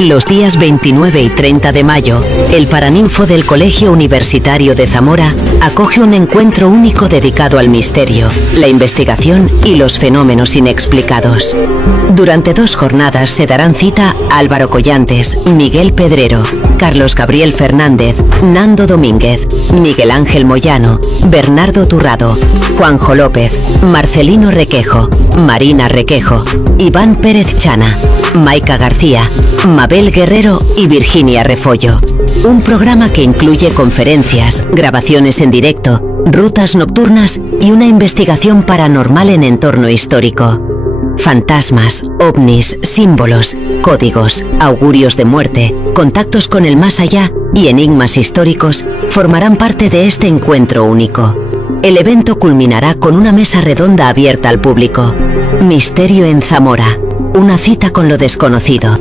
Los días 29 y 30 de mayo, el Paraninfo del Colegio Universitario de Zamora acoge un encuentro único dedicado al misterio, la investigación y los fenómenos inexplicados. Durante 2 jornadas se darán cita Álvaro Collantes, Miguel Pedrero, Carlos Gabriel Fernández, Nando Domínguez, Miguel Ángel Moyano, Bernardo Turrado, Juanjo López, Marcelino Requejo, Marina Requejo, Iván Pérez Chana, Maica García, Mabel Guerrero y Virginia Refollo. Un programa que incluye conferencias, grabaciones en directo, rutas nocturnas y una investigación paranormal en entorno histórico. Fantasmas, ovnis, símbolos, códigos, augurios de muerte, contactos con el más allá y enigmas históricos formarán parte de este encuentro único. El evento culminará con una mesa redonda abierta al público. Misterio en Zamora. Una cita con lo desconocido.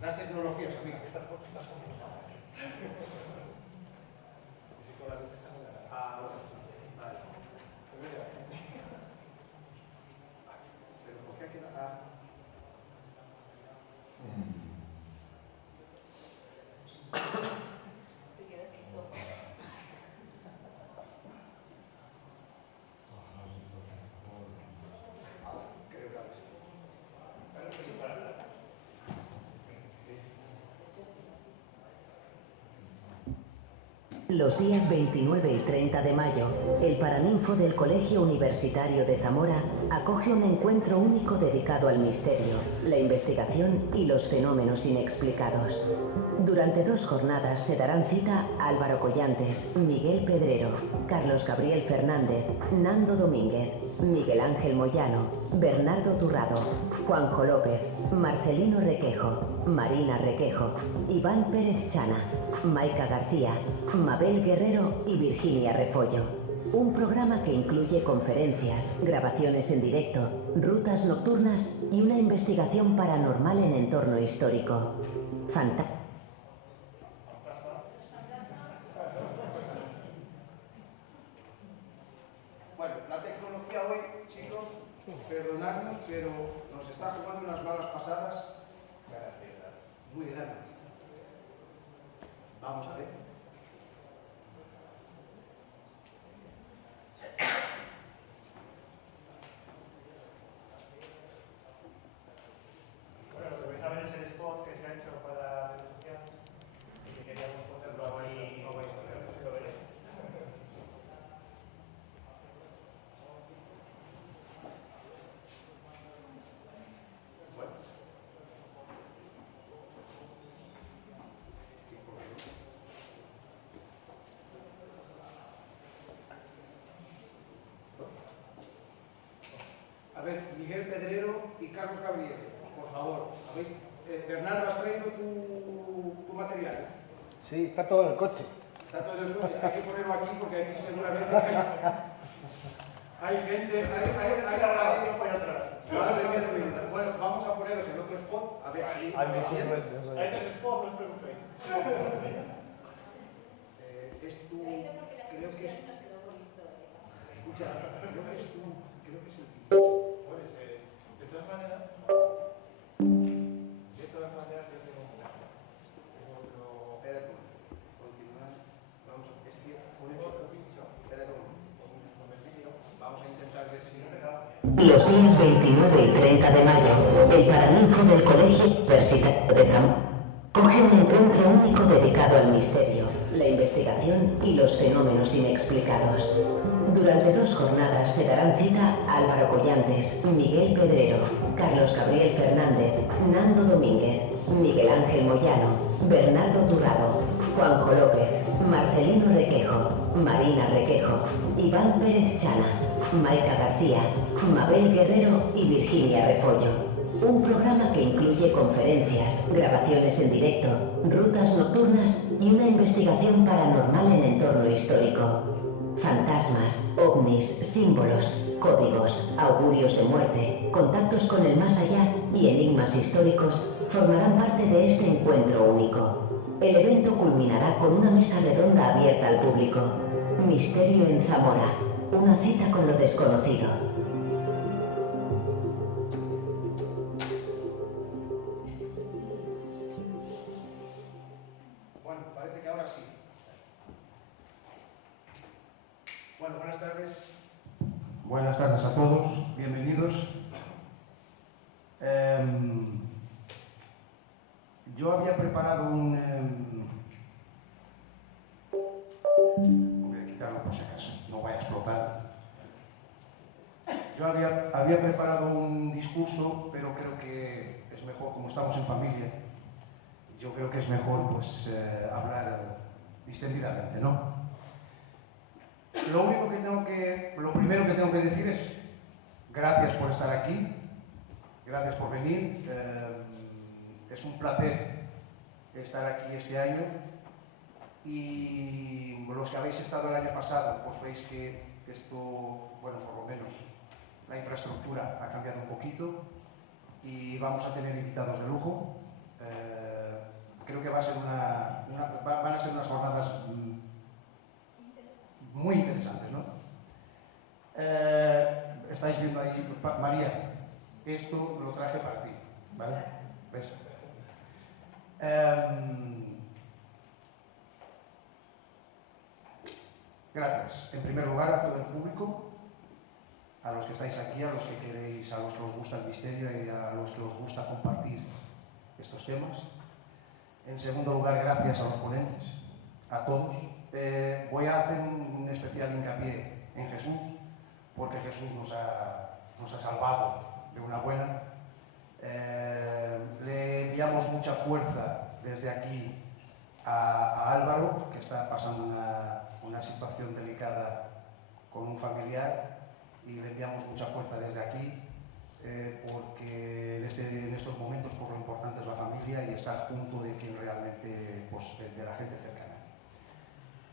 Las tecnologías, amiga, que estás Los días 29 y 30 de mayo, el Paraninfo del Colegio Universitario de Zamora acoge un encuentro único dedicado al misterio, la investigación y los fenómenos inexplicados. Durante 2 jornadas se darán cita Álvaro Collantes, Miguel Pedrero, Carlos Gabriel Fernández, Nando Domínguez, Miguel Ángel Moyano, Bernardo Turrado, Juanjo López, Marcelino Requejo, Marina Requejo, Iván Pérez Chana, Maica García, Mabel Guerrero y Virginia Refollo. Un programa que incluye conferencias, grabaciones en directo, rutas nocturnas y una investigación paranormal en entorno histórico. Bueno, la tecnología hoy, chicos, perdonadnos, pero nos está jugando unas malas pasadas muy grandes. Vamos a ver. Bueno, lo que vais a ver es el spot que se ha hecho para la red social y que queríamos ponerlo ahí. No vais a ver, no sé si lo veréis. Bueno. A ver, Miguel Pedrero y Carlos Gabriel, por favor. Bernardo, ¿has traído tu material? Sí, está todo en el coche. Está todo en el coche. Hay que ponerlo aquí porque aquí seguramente hay gente. Bueno, vamos a poneros el otro spot a ver si. Hay 3 spots, no os preocupéis. Es tu. Creo que es. Escucha, creo que es tu. Creo que es el título. Puede ser. De todas maneras, yo tengo otro. Espera tú. Continuar. Vamos a. Es que. Espera tú. Vamos a intentar ver si. Los días 29 y 30 de mayo, el Paraninfo del Colegio Universitario de Zamora coge un encuentro único dedicado al misterio, la investigación y los fenómenos inexplicados. Durante 2 jornadas se darán cita Álvaro Collantes, Miguel Pedrero, Carlos Gabriel Fernández, Nando Domínguez, Miguel Ángel Moyano, Bernardo Turrado, Juanjo López, Marcelino Requejo, Marina Requejo, Iván Pérez Chana, Maica García, Mabel Guerrero y Virginia Refollo. Un programa que incluye conferencias, grabaciones en directo, rutas nocturnas y una investigación paranormal en entorno histórico. Fantasmas, ovnis, símbolos, códigos, augurios de muerte, contactos con el más allá y enigmas históricos formarán parte de este encuentro único. El evento culminará con una mesa redonda abierta al público. Misterio en Zamora, una cita con lo desconocido. Bueno, parece que ahora sí. Bueno, buenas tardes. Buenas tardes a todos, bienvenidos. Yo había preparado voy a quitarlo por si acaso, no vaya a explotar. Yo había preparado un discurso, pero creo que es mejor, como estamos en familia, yo creo que es mejor pues hablar distendidamente, ¿no? Lo primero que tengo que decir es gracias por estar aquí, gracias por venir. Es un placer estar aquí este año y los que habéis estado el año pasado, pues veis que esto, bueno, por lo menos la infraestructura ha cambiado un poquito y vamos a tener invitados de lujo. Creo que van a ser unas jornadas muy interesantes, ¿no? Estáis viendo ahí, María, esto lo traje para ti, ¿vale? ¿Ves? Gracias, en primer lugar, a todo el público, a los que estáis aquí, a los que queréis, a los que os gusta el misterio y a los que os gusta compartir estos temas. En segundo lugar, gracias a los ponentes, a todos. Voy a hacer un especial hincapié en Jesús, porque Jesús nos ha salvado de una buena. Le enviamos mucha fuerza desde aquí a Álvaro, que está pasando una situación delicada con un familiar, y le enviamos mucha fuerza desde aquí, porque en estos momentos por lo importante es la familia y estar junto de quien realmente, pues, de la gente cercana.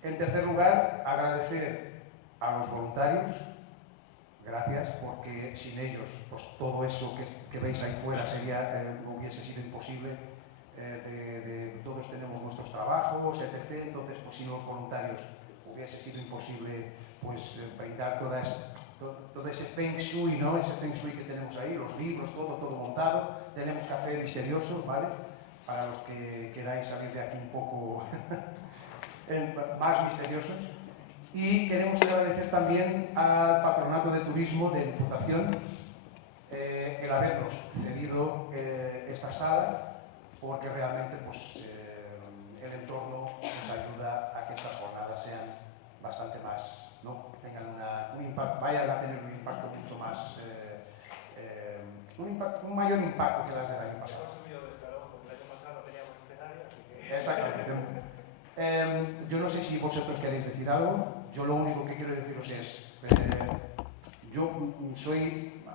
En tercer lugar, agradecer a los voluntarios. Gracias, porque sin ellos, pues todo eso que veis ahí fuera no hubiese sido imposible. Todos tenemos nuestros trabajos, etc. Entonces, pues sin los voluntarios hubiese sido imposible, pues brindar todo ese feng shui, ¿no? Ese feng shui que tenemos ahí, los libros, todo montado. Tenemos café misterioso, ¿vale? Para los que queráis salir de aquí un poco más misteriosos. Y queremos agradecer también al Patronato de Turismo de Diputación el habernos cedido esta sala, porque realmente pues, el entorno nos ayuda a que estas jornadas sean bastante más, ¿no? Que tengan un impacto, vayan a tener un impacto mucho más, un mayor impacto que las del año pasado. El año pasado no teníamos escenario, así que... Exactamente. Yo no sé si vosotros queréis decir algo. Yo lo único que quiero deciros es,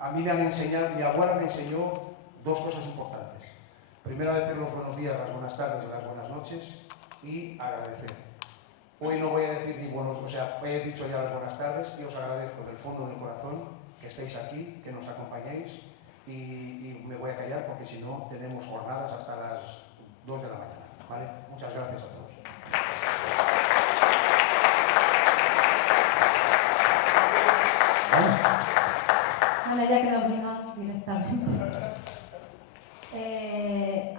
a mí me han enseñado, mi abuela me enseñó dos cosas importantes. Primero, decir los buenos días, las buenas tardes, las buenas noches, y agradecer. Hoy no voy a decir ni he dicho ya las buenas tardes, y os agradezco del fondo del corazón que estéis aquí, que nos acompañéis, y me voy a callar porque si no tenemos jornadas hasta las 2 de la mañana, ¿vale? Muchas gracias a todos. Bueno, ya que me obligan directamente.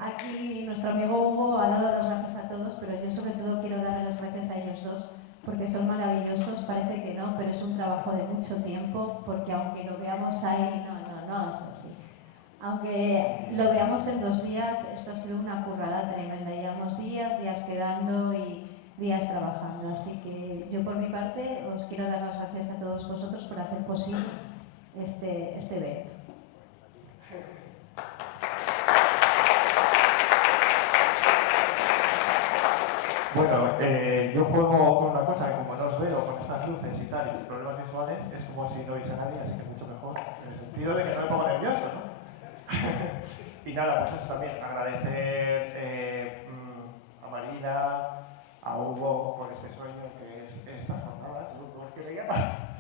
Aquí nuestro amigo Hugo ha dado las gracias a todos, pero yo sobre todo quiero darle las gracias a ellos dos, porque son maravillosos. Parece que no, pero es un trabajo de mucho tiempo, porque aunque lo veamos ahí, no es así. Aunque lo veamos en 2 días, esto ha sido una currada tremenda. Llevamos días quedando y días trabajando. Así que yo por mi parte os quiero dar las gracias a todos vosotros por hacer posible este evento. Bueno, yo juego con una cosa que como no os veo con estas luces y tal, y mis problemas visuales, es como si no veis a nadie, así que mucho mejor, en el sentido de que no me pongo nervioso, ¿no? Y nada, pues eso también, agradecer a Marina, a Hugo por este sueño que es esta jornada, ¿cómo es que me llama?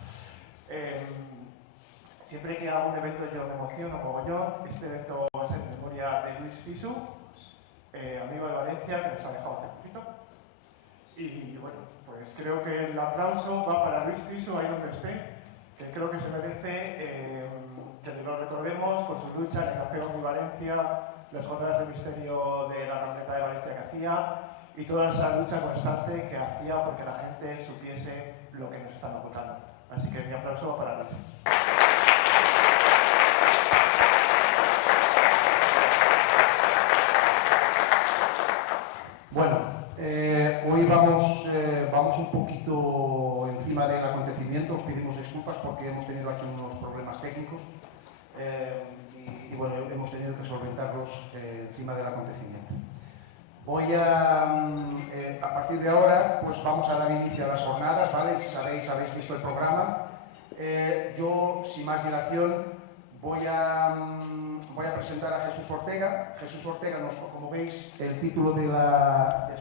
Siempre que hago un evento yo me emociono mogollón. Este evento es en memoria de Luis Pisu, amigo de Valencia, que nos ha dejado hace poquito. Y bueno, pues creo que el aplauso va para Luis Pisu ahí donde esté, que creo que se merece que lo recordemos por su lucha en el Campeón de Valencia, las jornadas de misterio de la Rondeta de Valencia que hacía y toda esa lucha constante que hacía porque la gente supiese lo que nos están ocultando. Así que mi aplauso va para Luis. Bueno, hoy vamos un poquito encima del acontecimiento. Os pedimos disculpas porque hemos tenido aquí unos problemas técnicos y bueno, hemos tenido que solventarlos encima del acontecimiento. Voy a partir de ahora, pues vamos a dar inicio a las jornadas, ¿vale? Habéis visto el programa. Yo, sin más dilación, voy a presentar a Jesús Ortega. Jesús Ortega, como veis, el título de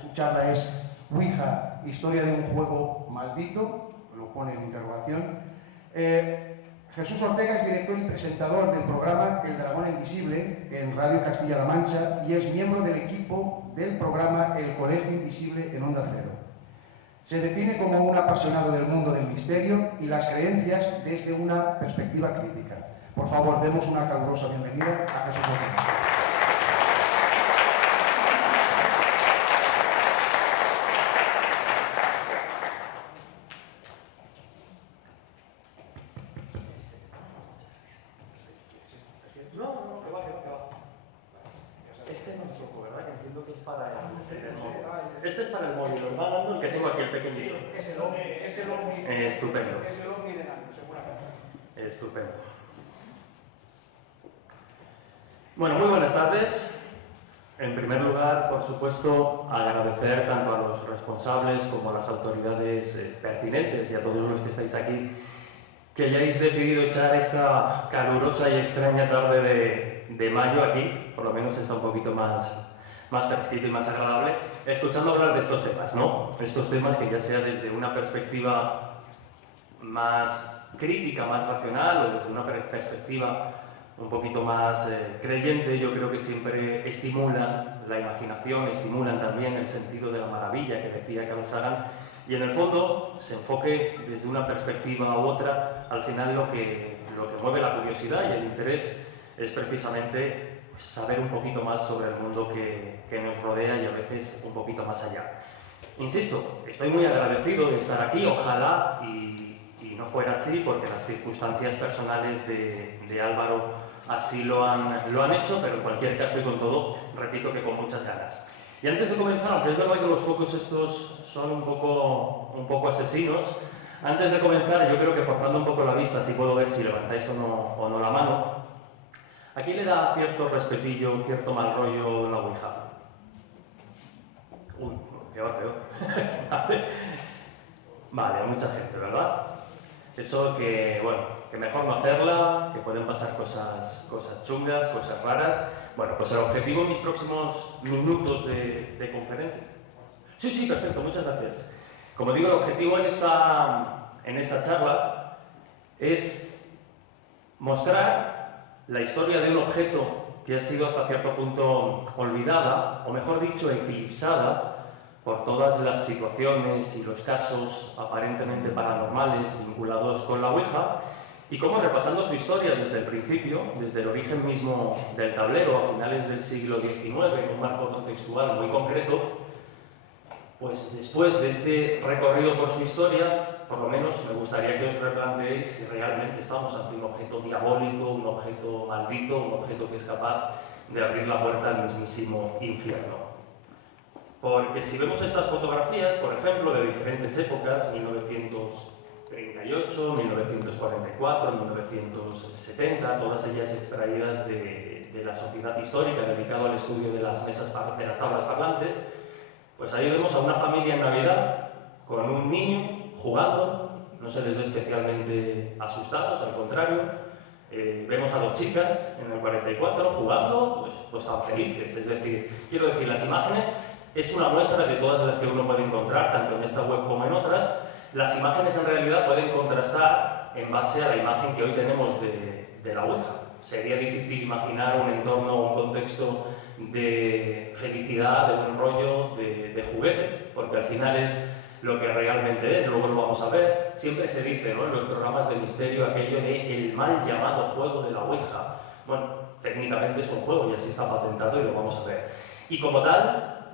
su charla es Ouija, historia de un juego maldito, lo pone en interrogación. Jesús Ortega es director y presentador del programa El Dragón Invisible en Radio Castilla-La Mancha y es miembro del equipo del programa El Colegio Invisible en Onda Cero. Se define como un apasionado del mundo del misterio y las creencias desde una perspectiva crítica. Por favor, demos una calurosa bienvenida a Jesús Ortega. No, que va. Este no es poco, ¿verdad? Que entiendo que es para el móvil. Este es para el móvil, me va dando el que tengo aquí, el pequeñito. Es el ovni. Estupendo. Es el ovni de Nano, seguramente. Estupendo. Bueno, muy buenas tardes. En primer lugar, por supuesto, agradecer tanto a los responsables como a las autoridades pertinentes y a todos los que estáis aquí que hayáis decidido echar esta calurosa y extraña tarde de mayo aquí, por lo menos está un poquito más fresquito y más agradable, escuchando hablar de estos temas, ¿no? Estos temas que ya sea desde una perspectiva más crítica, más racional o desde una perspectiva un poquito más creyente, yo creo que siempre estimulan la imaginación, estimulan también el sentido de la maravilla que decía Carl Sagan, y en el fondo se enfoque desde una perspectiva u otra, al final lo que mueve la curiosidad y el interés es precisamente saber un poquito más sobre el mundo que nos rodea y a veces un poquito más allá. Insisto, estoy muy agradecido de estar aquí, ojalá y no fuera así, porque las circunstancias personales de Álvaro así lo han hecho, pero en cualquier caso y con todo, repito que con muchas ganas. Y antes de comenzar, aunque es verdad que los focos estos son un poco asesinos, antes de comenzar yo creo que forzando un poco la vista, así puedo ver si levantáis o no la mano, aquí le da cierto respetillo, cierto mal rollo la Ouija. Uy, peor. Vale, a mucha gente, ¿verdad? Eso que, bueno, que mejor no hacerla, que pueden pasar cosas chungas, cosas raras. Bueno, pues el objetivo en mis próximos minutos de conferencia... Sí, perfecto, muchas gracias. Como digo, el objetivo en esta charla es mostrar la historia de un objeto que ha sido hasta cierto punto olvidada, o mejor dicho, eclipsada, por todas las situaciones y los casos aparentemente paranormales vinculados con la Ouija, y cómo, repasando su historia desde el principio, desde el origen mismo del tablero a finales del siglo XIX, en un marco contextual muy concreto, pues después de este recorrido por su historia, por lo menos me gustaría que os replanteéis si realmente estamos ante un objeto diabólico, un objeto maldito, un objeto que es capaz de abrir la puerta al mismísimo infierno. Porque si vemos estas fotografías, por ejemplo, de diferentes épocas, 1938, 1944, 1970, todas ellas extraídas de la Sociedad Histórica dedicada al estudio de las tablas parlantes, pues ahí vemos a una familia en Navidad con un niño jugando, no se les ve especialmente asustados, al contrario. Vemos a dos chicas en el 44 jugando, pues tan felices. Es decir, quiero decir, las imágenes es una muestra de todas las que uno puede encontrar, tanto en esta web como en otras. Las imágenes en realidad pueden contrastar en base a la imagen que hoy tenemos de la Ouija. Sería difícil imaginar un entorno o un contexto de felicidad, de buen rollo, de juguete, porque al final es lo que realmente es, luego lo vamos a ver. Siempre se dice, ¿no?, en los programas de misterio aquello de el mal llamado juego de la Ouija. Bueno, técnicamente es un juego y así está patentado y lo vamos a ver. Y como tal,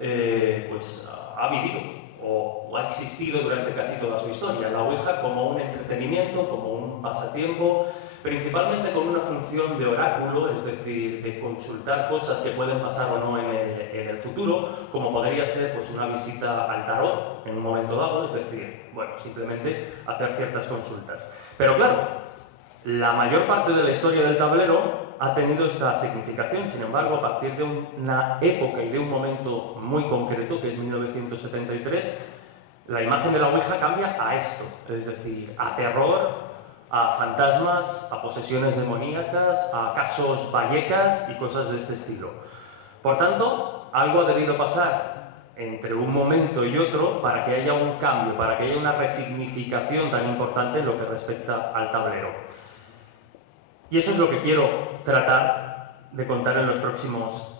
pues ha vivido o ha existido durante casi toda su historia la Ouija como un entretenimiento, como un pasatiempo, principalmente con una función de oráculo, es decir, de consultar cosas que pueden pasar o no en el futuro, como podría ser pues una visita al tarot en un momento dado, es decir, bueno, simplemente hacer ciertas consultas. Pero claro, la mayor parte de la historia del tablero ha tenido esta significación. Sin embargo, a partir de una época y de un momento muy concreto, que es 1973, la imagen de la Ouija cambia a esto, es decir, a terror, a fantasmas, a posesiones demoníacas, a casos vallecas y cosas de este estilo. Por tanto, algo ha debido pasar entre un momento y otro para que haya un cambio, para que haya una resignificación tan importante en lo que respecta al tablero. Y eso es lo que quiero tratar de contar en los próximos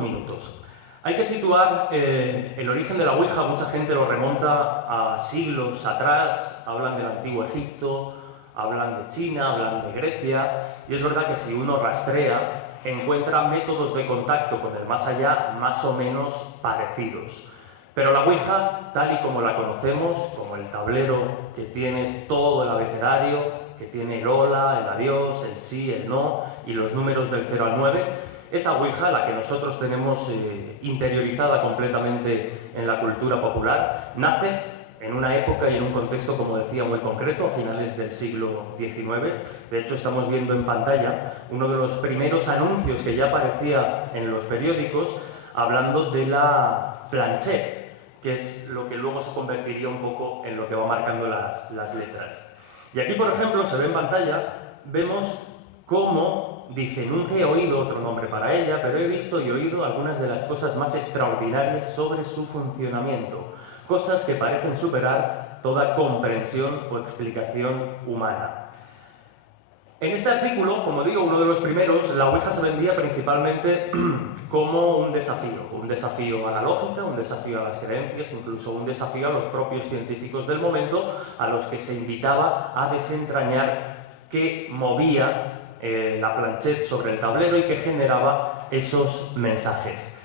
minutos. Hay que situar el origen de la Ouija. Mucha gente lo remonta a siglos atrás, hablan del antiguo Egipto, hablan de China, hablan de Grecia, y es verdad que si uno rastrea, encuentra métodos de contacto con el más allá más o menos parecidos. Pero la Ouija, tal y como la conocemos, como el tablero que tiene todo el abecedario, que tiene el hola, el adiós, el sí, el no y los números del 0 al 9, Esa Ouija, la que nosotros tenemos interiorizada completamente en la cultura popular, nace en una época y en un contexto, como decía, muy concreto, a finales del siglo XIX. De hecho, estamos viendo en pantalla uno de los primeros anuncios que ya aparecía en los periódicos hablando de la planchette, que es lo que luego se convertiría un poco en lo que va marcando las letras. Y aquí, por ejemplo, se ve en pantalla, vemos cómo dice: nunca he oído otro nombre para ella, pero he visto y oído algunas de las cosas más extraordinarias sobre su funcionamiento, cosas que parecen superar toda comprensión o explicación humana. En este artículo, como digo, uno de los primeros, la Ouija se vendía principalmente como un desafío a la lógica, un desafío a las creencias, incluso un desafío a los propios científicos del momento, a los que se invitaba a desentrañar qué movía la planchette sobre el tablero y que generaba esos mensajes.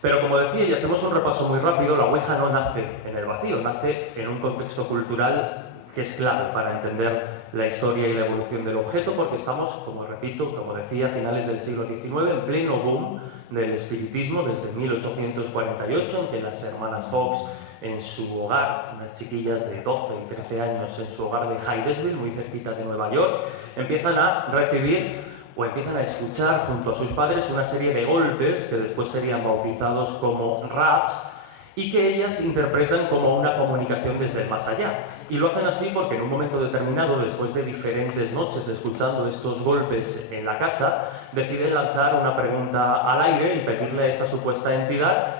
Pero como decía, y hacemos un repaso muy rápido, la Ouija no nace en el vacío, nace en un contexto cultural que es clave para entender la historia y la evolución del objeto, porque estamos, como repito, como decía, a finales del siglo XIX, en pleno boom del espiritismo, desde 1848, en que las hermanas Fox, en su hogar, unas chiquillas de 12 y 13 años, en su hogar de Hydesville, muy cerquita de Nueva York, empiezan a recibir o empiezan a escuchar junto a sus padres una serie de golpes que después serían bautizados como raps y que ellas interpretan como una comunicación desde el más allá. Y lo hacen así porque en un momento determinado, después de diferentes noches escuchando estos golpes en la casa, deciden lanzar una pregunta al aire y pedirle a esa supuesta entidad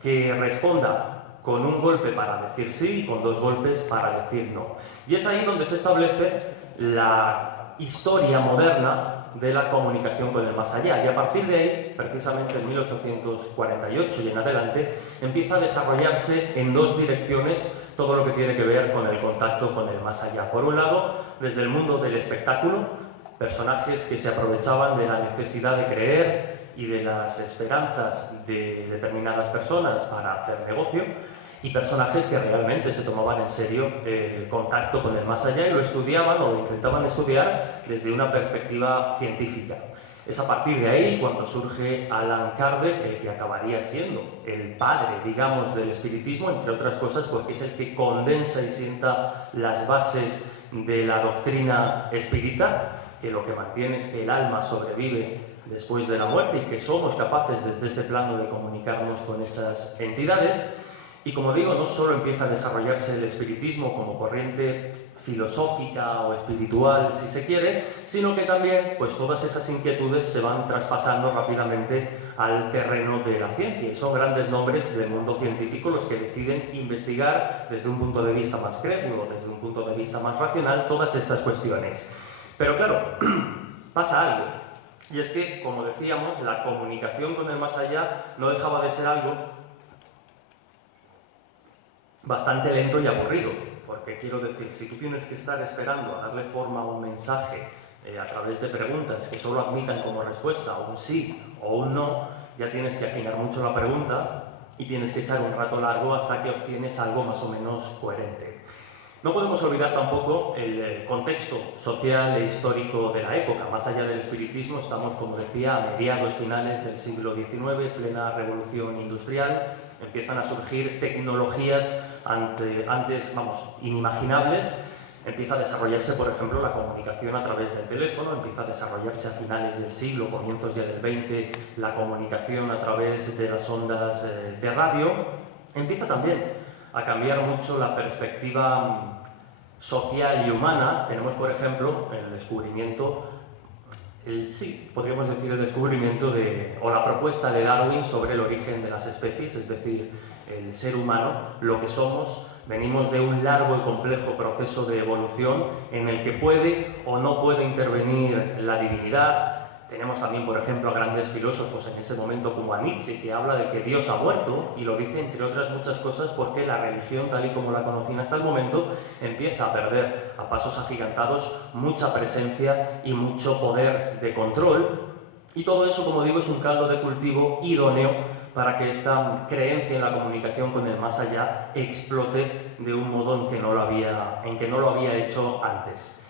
que responda con un golpe para decir sí y con dos golpes para decir no. Y es ahí donde se establece la historia moderna de la comunicación con el más allá. Y a partir de ahí, precisamente en 1848 y en adelante, empieza a desarrollarse en dos direcciones todo lo que tiene que ver con el contacto con el más allá. Por un lado, desde el mundo del espectáculo, personajes que se aprovechaban de la necesidad de creer y de las esperanzas de determinadas personas para hacer negocio, y personajes que realmente se tomaban en serio el contacto con el más allá y lo estudiaban o intentaban estudiar desde una perspectiva científica. Es a partir de ahí cuando surge Allan Kardec, el que acabaría siendo el padre, digamos, del espiritismo, entre otras cosas porque es el que condensa y sienta las bases de la doctrina espírita, que lo que mantiene es que el alma sobrevive después de la muerte y que somos capaces desde este plano de comunicarnos con esas entidades. Y como digo, no solo empieza a desarrollarse el espiritismo como corriente filosófica o espiritual, si se quiere, sino que también pues, todas esas inquietudes se van traspasando rápidamente al terreno de la ciencia. Y son grandes nombres del mundo científico los que deciden investigar desde un punto de vista más crédulo, desde un punto de vista más racional, todas estas cuestiones. Pero claro, pasa algo. Y es que, como decíamos, la comunicación con el más allá no dejaba de ser algo bastante lento y aburrido, porque quiero decir, si tú tienes que estar esperando a darle forma a un mensaje a través de preguntas que solo admitan como respuesta un sí o un no, ya tienes que afinar mucho la pregunta y tienes que echar un rato largo hasta que obtienes algo más o menos coherente. No podemos olvidar tampoco el contexto social e histórico de la época. Más allá del espiritismo, estamos, como decía, a mediados finales del siglo XIX, plena revolución industrial. Empiezan a surgir tecnologías antes, inimaginables. Empieza a desarrollarse, por ejemplo, la comunicación a través del teléfono, empieza a desarrollarse a finales del siglo, comienzos ya del XX, la comunicación a través de las ondas de radio. Empieza también a cambiar mucho la perspectiva social y humana. Tenemos, por ejemplo, el descubrimiento, podríamos decir el descubrimiento o la propuesta de Darwin sobre el origen de las especies, es decir, el ser humano, lo que somos, venimos de un largo y complejo proceso de evolución en el que puede o no puede intervenir la divinidad. Tenemos también, por ejemplo, a grandes filósofos en ese momento como a Nietzsche, que habla de que Dios ha muerto, y lo dice, entre otras muchas cosas, porque la religión, tal y como la conocían hasta el momento, empieza a perder a pasos agigantados mucha presencia y mucho poder de control. Y todo eso, como digo, es un caldo de cultivo idóneo para que esta creencia en la comunicación con el más allá explote de un modo en que no lo había hecho antes.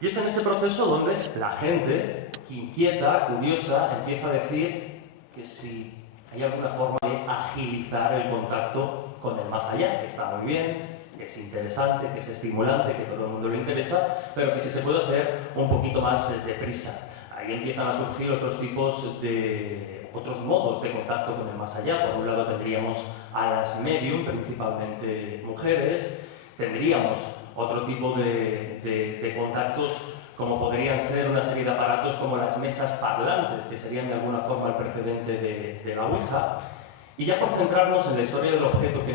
Y es en ese proceso donde la gente, inquieta, curiosa, empieza a decir que si hay alguna forma de agilizar el contacto con el más allá, que está muy bien, que es interesante, que es estimulante, que todo el mundo le interesa, pero que si se puede hacer un poquito más deprisa. Ahí empiezan a surgir otros modos de contacto con el más allá. Por un lado tendríamos a las medium, principalmente mujeres, tendríamos otro tipo de contactos como podrían ser una serie de aparatos como las mesas parlantes, que serían de alguna forma el precedente de la Ouija. Y ya por centrarnos en la historia del objeto que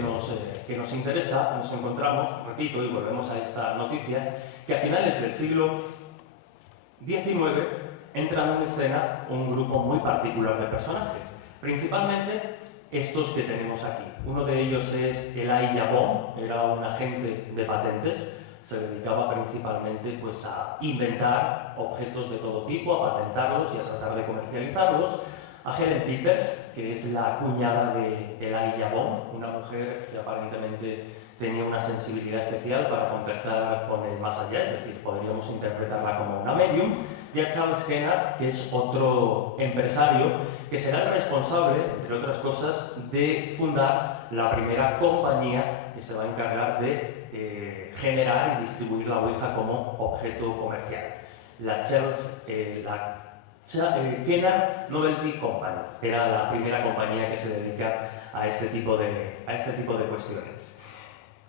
nos interesa, nos encontramos, repito, y volvemos a esta noticia, que a finales del siglo XIX entran en escena un grupo muy particular de personajes, principalmente estos que tenemos aquí. Uno de ellos es Elijah Bond, era un agente de patentes, se dedicaba principalmente pues, a inventar objetos de todo tipo, a patentarlos y a tratar de comercializarlos. A Helen Peters, que es la cuñada de Elijah Bond, una mujer que aparentemente tenía una sensibilidad especial para contactar con el más allá, es decir, podríamos interpretarla como una medium, y a Charles Kennard, que es otro empresario que será el responsable, entre otras cosas, de fundar la primera compañía que se va a encargar de generar y distribuir la Ouija como objeto comercial. La Kennard Novelty Company era la primera compañía que se dedica a este tipo de cuestiones.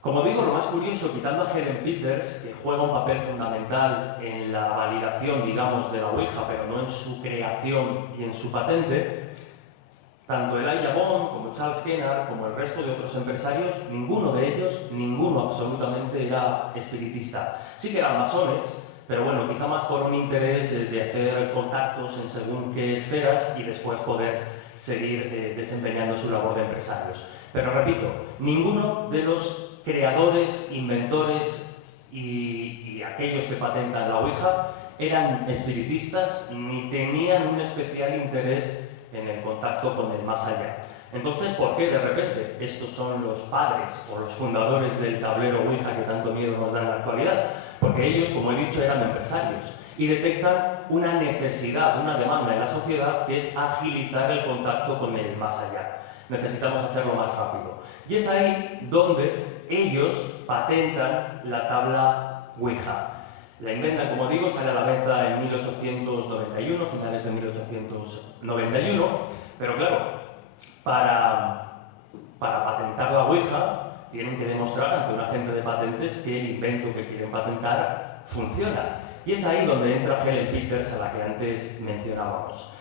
Como digo, lo más curioso, quitando a Helen Peters, que juega un papel fundamental en la validación, digamos, de la Ouija, pero no en su creación y en su patente, tanto Elijah Bond como Charles Kennard, como el resto de otros empresarios, ninguno de ellos, ninguno absolutamente era espiritista. Sí que eran masones, pero bueno, quizá más por un interés de hacer contactos en según qué esferas y después poder seguir desempeñando su labor de empresarios. Pero repito, ninguno de los creadores, inventores y aquellos que patentan la Ouija eran espiritistas ni tenían un especial interés en el contacto con el más allá. Entonces, ¿por qué de repente estos son los padres o los fundadores del tablero Ouija que tanto miedo nos da en la actualidad? Porque ellos, como he dicho, eran empresarios y detectan una necesidad, una demanda en la sociedad que es agilizar el contacto con el más allá. Necesitamos hacerlo más rápido. Y es ahí donde ellos patentan la tabla Ouija. La inventan, como digo, sale a la venta en 1891, finales de 1891, pero claro, para patentar la Ouija tienen que demostrar ante un agente de patentes que el invento que quieren patentar funciona. Y es ahí donde entra Helen Peters, a la que antes mencionábamos.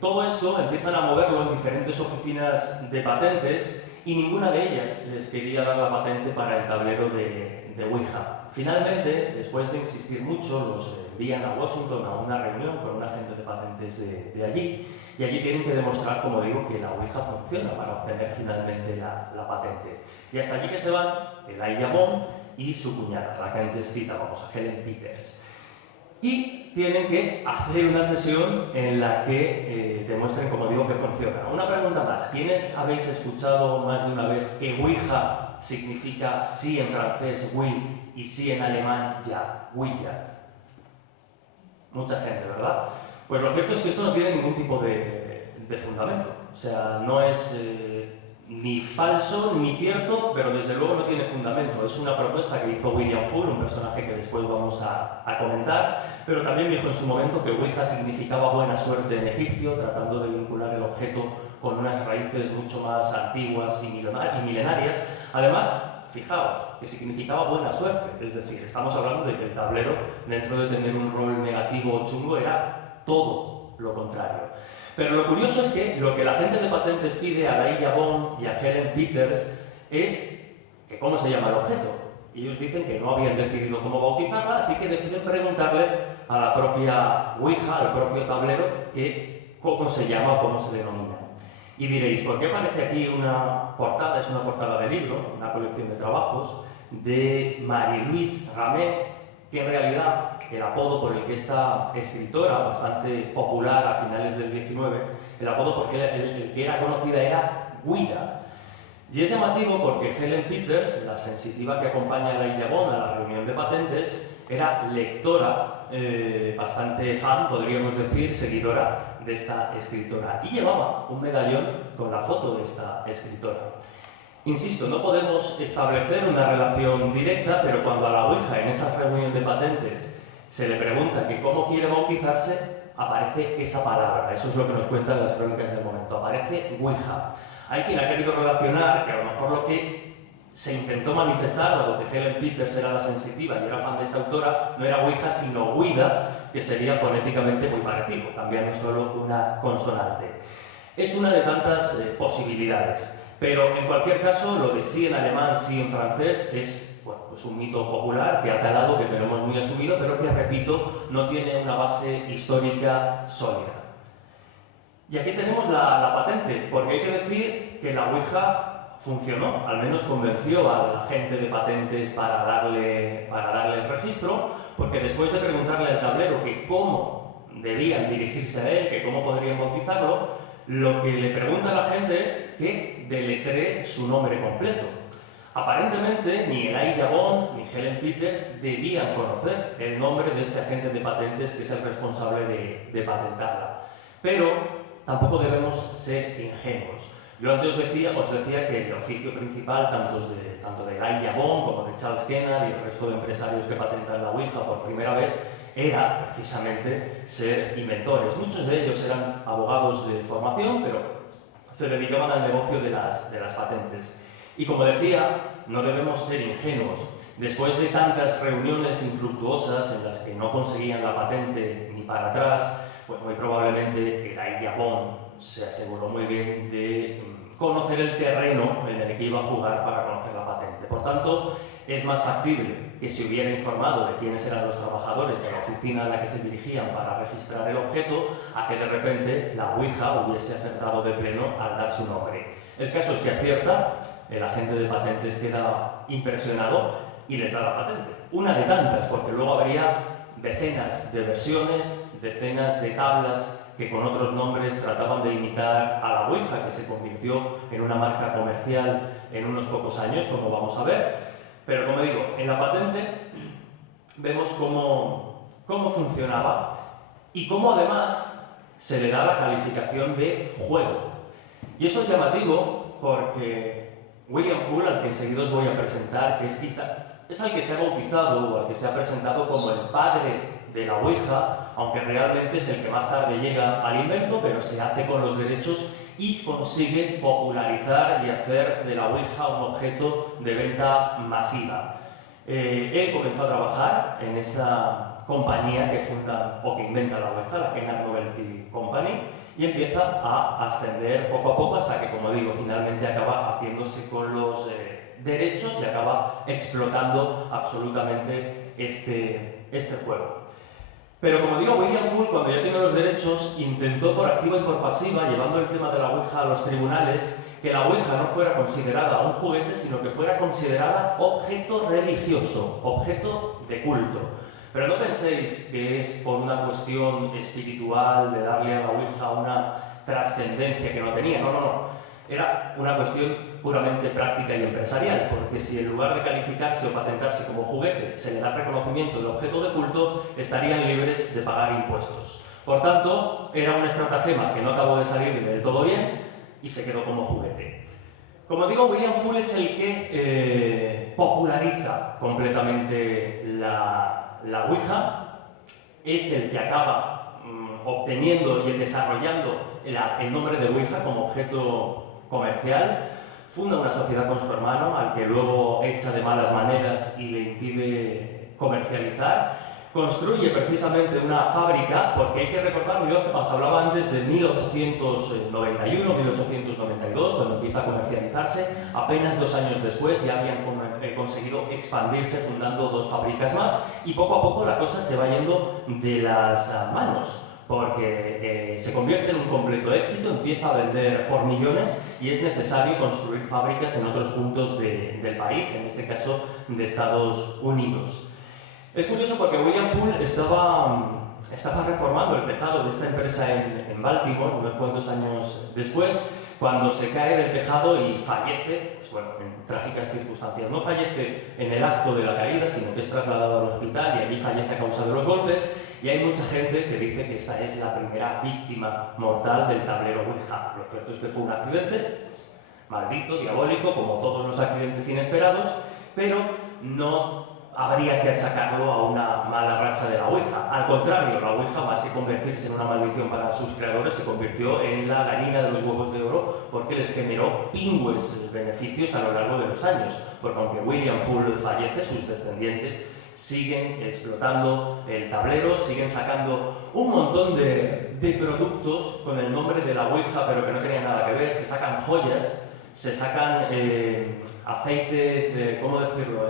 Todo esto empiezan a moverlo en diferentes oficinas de patentes y ninguna de ellas les quería dar la patente para el tablero de Ouija. Finalmente, después de insistir mucho, los envían a Washington a una reunión con un agente de patentes de allí y allí tienen que demostrar, como digo, que la Ouija funciona para obtener finalmente la patente. Y hasta allí que se van Elijah Bond y su cuñada, la que antes citábamos, a Helen Peters. Y tienen que hacer una sesión en la que demuestren, como digo, que funciona. Una pregunta más. ¿Quiénes habéis escuchado más de una vez que Ouija significa sí en francés, oui, y sí en alemán, ya, Ouija? Mucha gente, ¿verdad? Pues lo cierto es que esto no tiene ningún tipo de fundamento. O sea, no es ni falso ni cierto, pero desde luego no tiene fundamento. Es una propuesta que hizo William Full, un personaje que después vamos a comentar, pero también dijo en su momento que Ouija significaba buena suerte en egipcio, tratando de vincular el objeto con unas raíces mucho más antiguas y milenarias. Además, fijaos, que significaba buena suerte, es decir, estamos hablando de que el tablero, dentro de tener un rol negativo o chungo, era todo lo contrario. Pero lo curioso es que lo que la gente de patentes pide a Elijah Bond y a Helen Peters es que cómo se llama el objeto. Ellos dicen que no habían decidido cómo bautizarla, así que deciden preguntarle a la propia Ouija, al propio tablero, que cómo se llama o cómo se denomina. Y diréis, ¿por qué aparece aquí una portada? Es una portada de libro, una colección de trabajos de Marie-Louise Ramée, que en realidad el apodo por el que esta escritora, bastante popular a finales del XIX, el apodo por el que era conocida era Guida. Y es llamativo porque Helen Peters, la sensitiva que acompaña a Elijah Bond a la reunión de patentes, era lectora, bastante fan, podríamos decir, seguidora de esta escritora y llevaba un medallón con la foto de esta escritora. Insisto, no podemos establecer una relación directa, pero cuando a la Ouija en esa reunión de patentes se le pregunta que cómo quiere bautizarse, aparece esa palabra. Eso es lo que nos cuentan las crónicas del momento. Aparece Ouija. Hay quien ha querido relacionar que a lo mejor lo que se intentó manifestar, dado que Helen Peters era la sensitiva y era fan de esta autora, no era Ouija sino Ouida, que sería fonéticamente muy parecido, cambiando solo una consonante. Es una de tantas posibilidades, pero en cualquier caso lo de sí en alemán, sí en francés es bueno, pues un mito popular que ha calado, que tenemos muy asumido, pero que, repito, no tiene una base histórica sólida. Y aquí tenemos la patente, porque hay que decir que la Ouija funcionó, al menos convenció a la gente de patentes para darle el registro, porque después de preguntarle al tablero que cómo debían dirigirse a él, que cómo podrían bautizarlo, lo que le pregunta a la gente es que deletree su nombre completo. Aparentemente, ni Elijah Bond ni Helen Peters debían conocer el nombre de este agente de patentes que es el responsable de patentarla. Pero tampoco debemos ser ingenuos. Yo antes os decía que el oficio principal, tanto de Elijah Bond como de Charles Kennard y el resto de empresarios que patentan la Ouija por primera vez, era precisamente ser inventores. Muchos de ellos eran abogados de formación, pero se dedicaban al negocio de las patentes. Y como decía, no debemos ser ingenuos. Después de tantas reuniones infructuosas en las que no conseguían la patente ni para atrás, pues muy probablemente Elijah Bond se aseguró muy bien de conocer el terreno en el que iba a jugar para conocer la patente. Por tanto, es más factible que se hubiera informado de quiénes eran los trabajadores de la oficina a la que se dirigían para registrar el objeto, a que de repente la Ouija hubiese acertado de pleno al dar su nombre. El caso es que acierta, el agente de patentes queda impresionado y les da la patente. Una de tantas, porque luego habría decenas de versiones, decenas de tablas que con otros nombres trataban de imitar a la Ouija, que se convirtió en una marca comercial en unos pocos años, como vamos a ver. Pero como digo, en la patente vemos cómo funcionaba y cómo además se le da la calificación de juego. Y eso es llamativo porque William Full, al que enseguida os voy a presentar, que es al que se ha bautizado o al que se ha presentado como el padre de la Ouija, aunque realmente es el que más tarde llega al invento, pero se hace con los derechos y consigue popularizar y hacer de la Ouija un objeto de venta masiva. Él comenzó a trabajar en esa compañía que funda o que inventa la Ouija, la Kennard Novelty Company, y empieza a ascender poco a poco hasta que, como digo, finalmente acaba haciéndose con los derechos y acaba explotando absolutamente este juego. Pero como digo, William Full, cuando ya tiene los derechos, intentó por activa y por pasiva, llevando el tema de la Ouija a los tribunales, que la Ouija no fuera considerada un juguete, sino que fuera considerada objeto religioso, objeto de culto. Pero no penséis que es por una cuestión espiritual de darle a la Ouija una trascendencia que no tenía, no. Era una cuestión puramente práctica y empresarial, porque si en lugar de calificarse o patentarse como juguete se le da reconocimiento de objeto de culto, estarían libres de pagar impuestos. Por tanto, era una estratagema que no acabó de salir del todo bien y se quedó como juguete. Como digo, William Full es el que populariza completamente la Ouija, es el que acaba obteniendo y desarrollando el nombre de Ouija como objeto comercial, funda una sociedad con su hermano, al que luego echa de malas maneras y le impide comercializar, construye precisamente una fábrica, porque hay que recordar, yo os hablaba antes de 1891, 1892, cuando empieza a comercializarse, apenas 2 años después ya habían conseguido expandirse fundando 2 fábricas más y poco a poco la cosa se va yendo de las manos, porque se convierte en un completo éxito, empieza a vender por millones y es necesario construir fábricas en otros puntos del país, en este caso de Estados Unidos. Es curioso porque William Full estaba reformando el tejado de esta empresa en Baltimore unos cuantos años después, cuando se cae del tejado y fallece, pues bueno, en trágicas circunstancias. No fallece en el acto de la caída, sino que es trasladado al hospital y allí fallece a causa de los golpes, y hay mucha gente que dice que esta es la primera víctima mortal del tablero Ouija. Lo cierto es que fue un accidente, pues, maldito, diabólico, como todos los accidentes inesperados, pero no habría que achacarlo a una mala racha de la Ouija. Al contrario, la Ouija, más que convertirse en una maldición para sus creadores, se convirtió en la gallina de los huevos de oro porque les generó pingües beneficios a lo largo de los años. Porque aunque William Full fallece, sus descendientes siguen explotando el tablero, siguen sacando un montón de productos con el nombre de la Ouija, pero que no tenían nada que ver. Se sacan joyas, se sacan aceites, ¿cómo decirlo?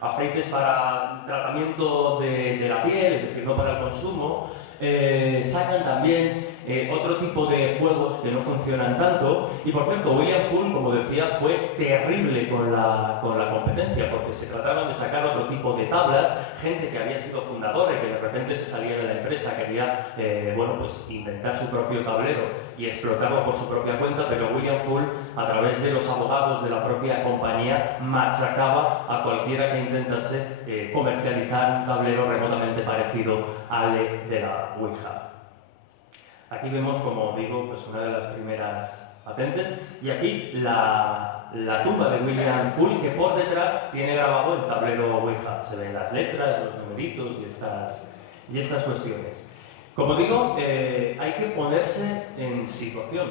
Aceites para tratamiento de la piel, es decir, no para el consumo. Sacan también otro tipo de juegos que no funcionan tanto. Y por cierto, William Full, como decía, fue terrible con la competencia, porque se trataron de sacar otro tipo de tablas, gente que había sido fundadora y que de repente se salía de la empresa, quería bueno, pues inventar su propio tablero y explotarlo por su propia cuenta, pero William Full, a través de los abogados de la propia compañía, machacaba a cualquiera que intentase comercializar un tablero remotamente parecido al de la Ouija. Aquí vemos, como digo, pues una de las primeras patentes, y aquí la tumba de William Full, que por detrás tiene grabado el tablero Ouija. Se ven las letras, los numeritos y estas cuestiones. Como digo, hay que ponerse en situación,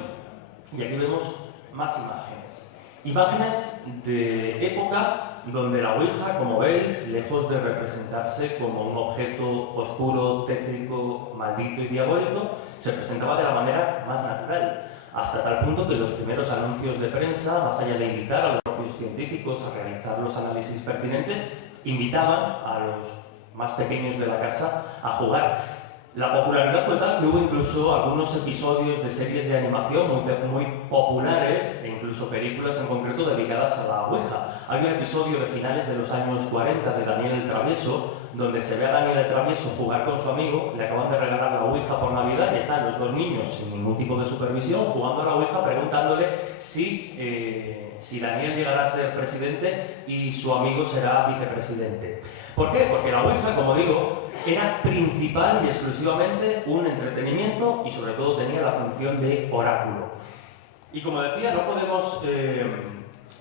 y aquí vemos más imágenes. Imágenes de época donde la Ouija, como veis, lejos de representarse como un objeto oscuro, tétrico, maldito y diabólico, se presentaba de la manera más natural, hasta tal punto que los primeros anuncios de prensa, más allá de invitar a los propios científicos a realizar los análisis pertinentes, invitaban a los más pequeños de la casa a jugar. La popularidad fue tal que hubo incluso algunos episodios de series de animación muy populares, e incluso películas en concreto dedicadas a la Ouija. Hay un episodio de finales de los años 40 de Daniel el Travieso, donde se ve a Daniel el Travieso jugar con su amigo, le acaban de regalar la Ouija por Navidad y están los dos niños sin ningún tipo de supervisión jugando a la Ouija, preguntándole si Daniel llegará a ser presidente y su amigo será vicepresidente. ¿Por qué? Porque la Ouija, como digo, era principal y exclusivamente un entretenimiento y sobre todo tenía la función de oráculo. Y como decía,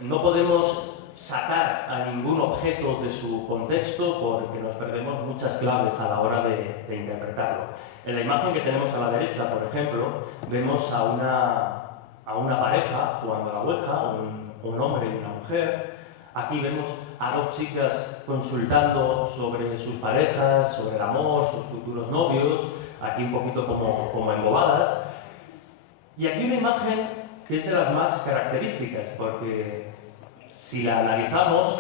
no podemos sacar a ningún objeto de su contexto porque nos perdemos muchas claves a la hora de interpretarlo. En la imagen que tenemos a la derecha, por ejemplo, vemos a una pareja jugando a la Ouija, un hombre y una mujer. Aquí vemos a dos chicas consultando sobre sus parejas, sobre el amor, sus futuros novios, aquí un poquito como embobadas. Y aquí una imagen que es de las más características, porque si la analizamos,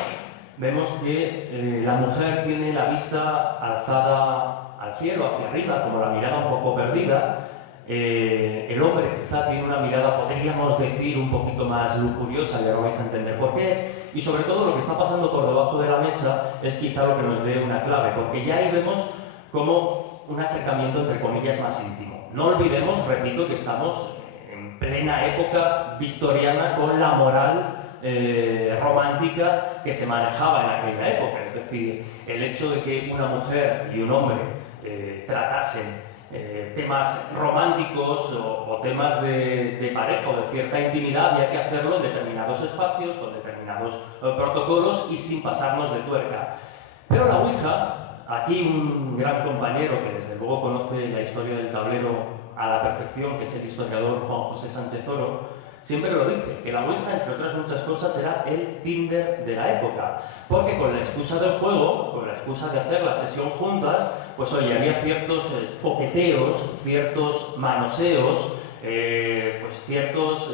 vemos que la mujer tiene la vista alzada al cielo, hacia arriba, como la mirada un poco perdida. El hombre quizá tiene una mirada, podríamos decir, un poquito más lujuriosa, y ahora vais a entender por qué. Y sobre todo lo que está pasando por debajo de la mesa es quizá lo que nos dé una clave, porque ya ahí vemos como un acercamiento entre comillas más íntimo. No olvidemos, repito, que estamos en plena época victoriana con la moral romántica que se manejaba en aquella época. Es decir, el hecho de que una mujer y un hombre tratasen temas románticos o temas de pareja o de cierta intimidad, había que hacerlo en determinados espacios, con determinados protocolos y sin pasarnos de tuerca. Pero la Ouija, aquí un gran compañero que desde luego conoce la historia del tablero a la perfección, que es el historiador Juan José Sánchez Oro, siempre lo dice, que la Ouija, entre otras muchas cosas, era el Tinder de la época. Porque con la excusa del juego, con la excusa de hacer la sesión juntas, pues oye, había ciertos coqueteos, ciertos manoseos, pues ciertos,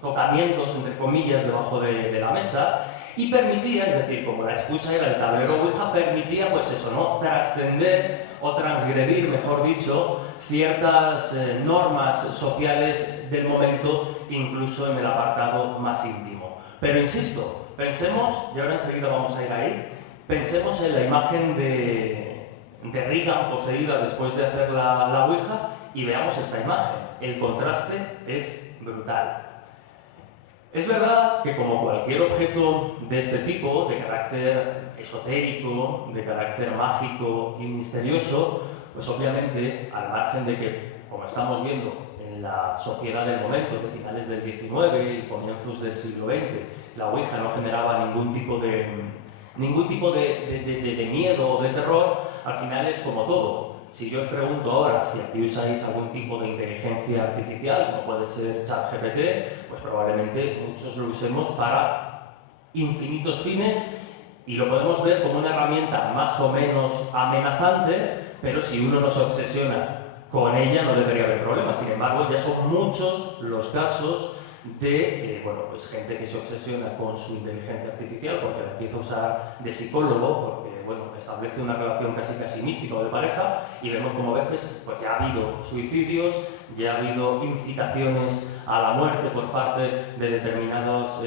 tocamientos, entre comillas, debajo de la mesa, y permitía, es decir, como la excusa era el tablero Ouija, permitía, pues eso, ¿no?, trascender o transgredir, mejor dicho, ciertas normas sociales del momento, incluso en el apartado más íntimo. Pero insisto, pensemos, y ahora enseguida vamos a ir ahí, pensemos en la imagen de Reagan poseída después de hacer la Ouija y veamos esta imagen. El contraste es brutal. Es verdad que como cualquier objeto de este tipo, de carácter esotérico, de carácter mágico y misterioso, pues obviamente, al margen de que, como estamos viendo en la sociedad del momento, de finales del XIX y comienzos del siglo XX, la Ouija no generaba ningún tipo de miedo o de terror, al final es como todo. Si yo os pregunto ahora si aquí usáis algún tipo de inteligencia artificial, como puede ser ChatGPT, pues probablemente muchos lo usemos para infinitos fines y lo podemos ver como una herramienta más o menos amenazante, pero si uno no se obsesiona con ella no debería haber problemas. Sin embargo, ya son muchos los casos de pues gente que se obsesiona con su inteligencia artificial porque la empieza a usar de psicólogo, porque establece una relación casi mística o de pareja, y vemos como a veces pues, ya ha habido suicidios, ya ha habido incitaciones a la muerte por parte de determinados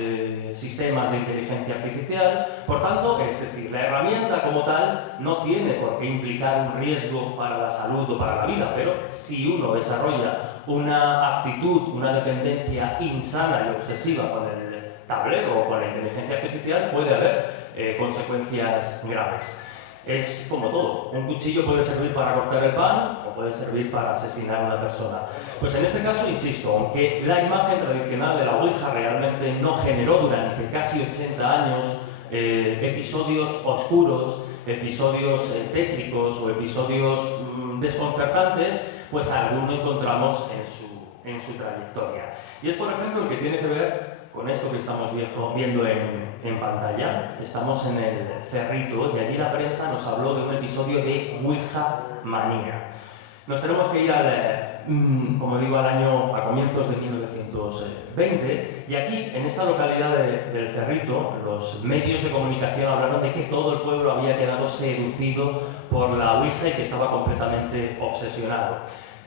sistemas de inteligencia artificial. Por tanto, es decir, la herramienta como tal no tiene por qué implicar un riesgo para la salud o para la vida, pero si uno desarrolla una aptitud, una dependencia insana y obsesiva con el tablero o con la inteligencia artificial, puede haber consecuencias graves. Es como todo, un cuchillo puede servir para cortar el pan o puede servir para asesinar a una persona. Pues en este caso, insisto, aunque la imagen tradicional de la Ouija realmente no generó durante casi 80 años episodios oscuros, episodios tétricos o episodios desconcertantes, pues alguno encontramos en su trayectoria. Y es, por ejemplo, el que tiene que ver con esto que estamos viendo en pantalla. Estamos en el Cerrito y allí la prensa nos habló de un episodio de Ouija manía. Nos tenemos que ir a comienzos de 1920, y aquí, en esta localidad del Cerrito, los medios de comunicación hablaron de que todo el pueblo había quedado seducido por la Ouija y que estaba completamente obsesionado.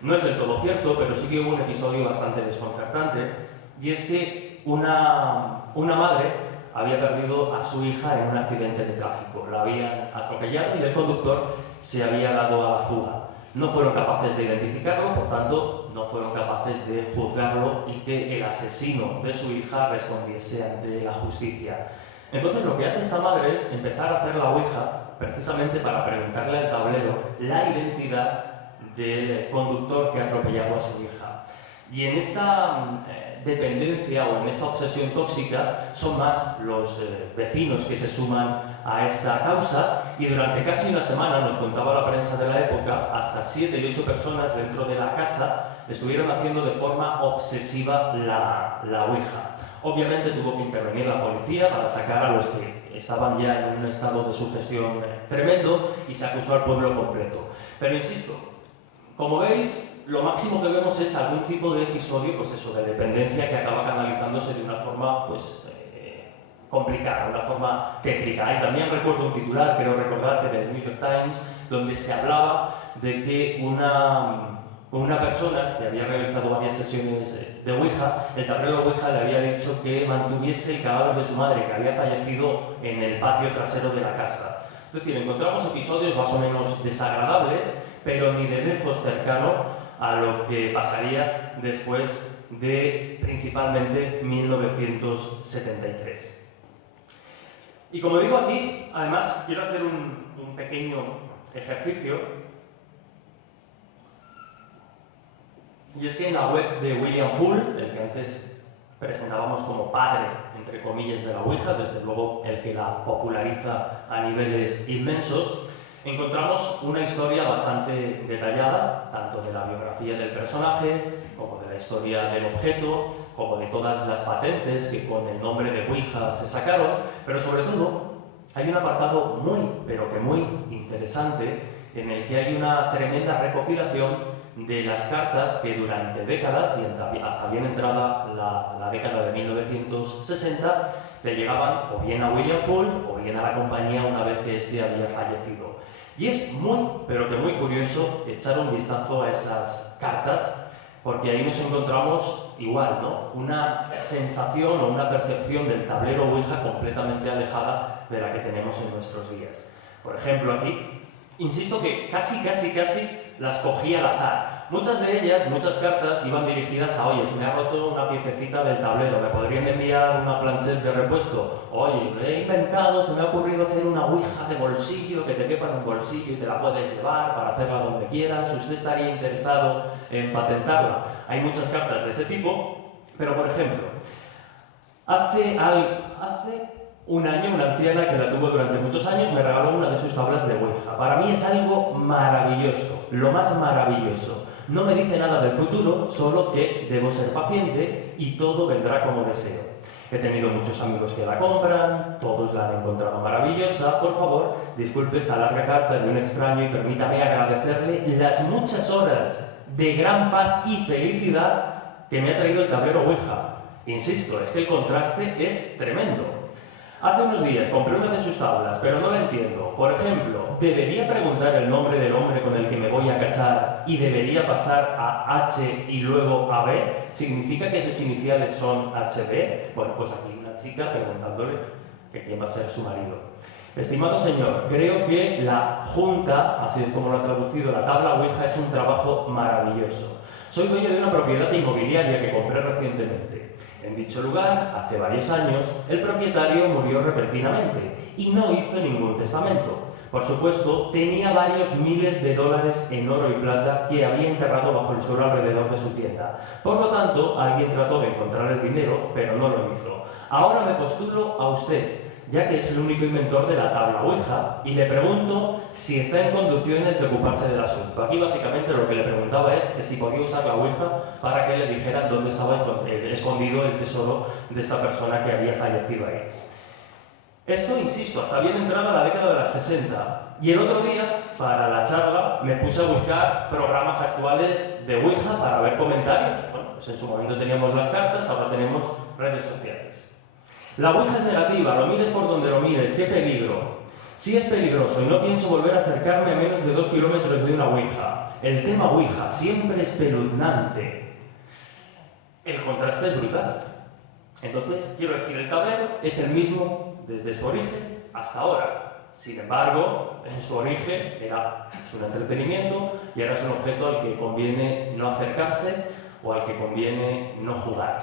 No es del todo cierto, pero sí que hubo un episodio bastante desconcertante, y es que una madre había perdido a su hija en un accidente de tráfico. La habían atropellado y el conductor se había dado a la fuga. No fueron capaces de identificarlo, por tanto, no fueron capaces de juzgarlo y que el asesino de su hija respondiese ante la justicia. Entonces, lo que hace esta madre es empezar a hacer la Ouija precisamente para preguntarle al tablero la identidad del conductor que ha atropellado a su hija. Y en esta dependencia o en esta obsesión tóxica son más los vecinos que se suman a esta causa, y durante casi una semana, nos contaba la prensa de la época, hasta 7 y 8 personas dentro de la casa estuvieron haciendo de forma obsesiva la Ouija. Obviamente tuvo que intervenir la policía para sacar a los que estaban ya en un estado de sugestión tremendo, y se acusó al pueblo completo. Pero insisto, como veis, lo máximo que vemos es algún tipo de episodio, pues eso, de dependencia que acaba canalizándose de una forma, pues, complicada, una forma tétrica. Y también recuerdo un titular, creo recordar, que del New York Times, donde se hablaba de que una persona que había realizado varias sesiones de Ouija, el tablero Ouija le había dicho que mantuviese el cadáver de su madre, que había fallecido en el patio trasero de la casa. Es decir, encontramos episodios más o menos desagradables, pero ni de lejos cercano a lo que pasaría después de principalmente 1973. Y como digo aquí, además quiero hacer un pequeño ejercicio, y es que en la web de William Full, el que antes presentábamos como padre, entre comillas, de la Ouija, desde luego el que la populariza a niveles inmensos, encontramos una historia bastante detallada, tanto de la biografía del personaje, como de la historia del objeto, como de todas las patentes que con el nombre de Ouija se sacaron, pero sobre todo hay un apartado muy, pero que muy interesante, en el que hay una tremenda recopilación de las cartas que durante décadas, y hasta bien entrada la década de 1960, le llegaban o bien a William Full o bien a la compañía una vez que éste había fallecido. Y es muy, pero que muy curioso echar un vistazo a esas cartas, porque ahí nos encontramos igual, ¿no? Una sensación o una percepción del tablero Ouija completamente alejada de la que tenemos en nuestros días. Por ejemplo, aquí, insisto que casi las cogí al azar. Muchas de ellas, muchas cartas, iban dirigidas a, oye, se me ha roto una piececita del tablero, ¿me podrían enviar una planchette de repuesto? Oye, me he inventado, se me ha ocurrido hacer una ouija de bolsillo, que te quepa en un bolsillo y te la puedes llevar para hacerla donde quieras. ¿Usted estaría interesado en patentarla? Hay muchas cartas de ese tipo, pero por ejemplo, hace un año, una anciana que la tuvo durante muchos años me regaló una de sus tablas de ouija. Para mí es algo maravilloso, lo más maravilloso. No me dice nada del futuro, solo que debo ser paciente y todo vendrá como deseo. He tenido muchos amigos que la compran, todos la han encontrado maravillosa. Por favor, disculpe esta larga carta de un extraño y permítame agradecerle las muchas horas de gran paz y felicidad que me ha traído el tablero ouija. Insisto, es que el contraste es tremendo. Hace unos días compré una de sus tablas, pero no la entiendo. Por ejemplo, ¿debería preguntar el nombre del hombre con el que me voy a casar y debería pasar a H y luego a B? ¿Significa que sus iniciales son HB? Bueno, pues aquí una chica preguntándole que quién va a ser su marido. Estimado señor, creo que la junta, así es como lo ha traducido, la tabla ouija es un trabajo maravilloso. Soy dueño de una propiedad inmobiliaria que compré recientemente. En dicho lugar, hace varios años, el propietario murió repentinamente y no hizo ningún testamento. Por supuesto, tenía varios miles de dólares en oro y plata que había enterrado bajo el suelo alrededor de su tienda. Por lo tanto, alguien trató de encontrar el dinero, pero no lo hizo. Ahora me postulo a usted, ya que es el único inventor de la tabla ouija, y le pregunto si está en condiciones de ocuparse del asunto. Aquí básicamente lo que le preguntaba es que si podía usar la ouija para que le dijeran dónde estaba escondido el tesoro de esta persona que había fallecido ahí. Esto, insisto, hasta bien entrada la década de las 60. Y el otro día, para la charla, me puse a buscar programas actuales de ouija para ver comentarios. Bueno, pues en su momento teníamos las cartas, ahora tenemos redes sociales. La ouija es negativa, lo mires por donde lo mires, qué peligro. Sí es peligroso y no pienso volver a acercarme a menos de 2 kilómetros de una ouija. El tema ouija siempre es espeluznante. El contraste es brutal. Entonces, quiero decir, el tablero es el mismo desde su origen hasta ahora. Sin embargo, en su origen era un entretenimiento y ahora es un objeto al que conviene no acercarse o al que conviene no jugar.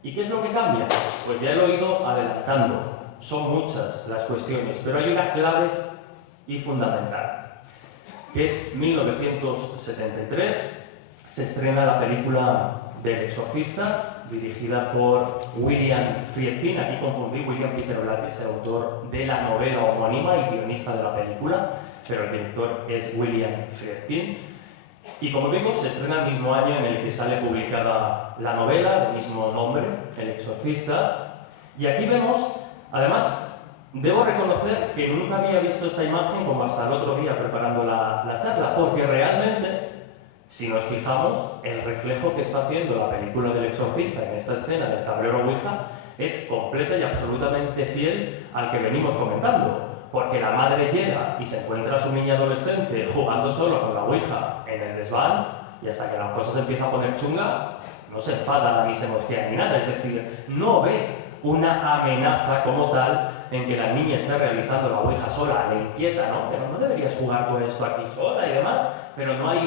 ¿Y qué es lo que cambia? Pues ya lo he ido adelantando. Son muchas las cuestiones, pero hay una clave y fundamental, que es 1973. Se estrena la película del Exorcista, dirigida por William Friedkin. Aquí confundí, William Peter Blatty es el autor de la novela homónima y guionista de la película, pero el director es William Friedkin. Y como digo, se estrena el mismo año en el que sale publicada la novela del mismo nombre, El Exorcista. Y aquí vemos, además, debo reconocer que nunca había visto esta imagen como hasta el otro día preparando la charla, porque realmente, si nos fijamos, el reflejo que está haciendo la película del Exorcista en esta escena del tablero ouija es completa y absolutamente fiel al que venimos comentando. Porque la madre llega y se encuentra a su niña adolescente jugando solo con la ouija en el desván, y hasta que la cosa se empieza a poner chunga, no se enfada ni se mosquea ni nada. Es decir, no ve una amenaza como tal en que la niña esté realizando la ouija sola. Le inquieta, ¿no? Pero no deberías jugar todo esto aquí sola y demás. Pero no hay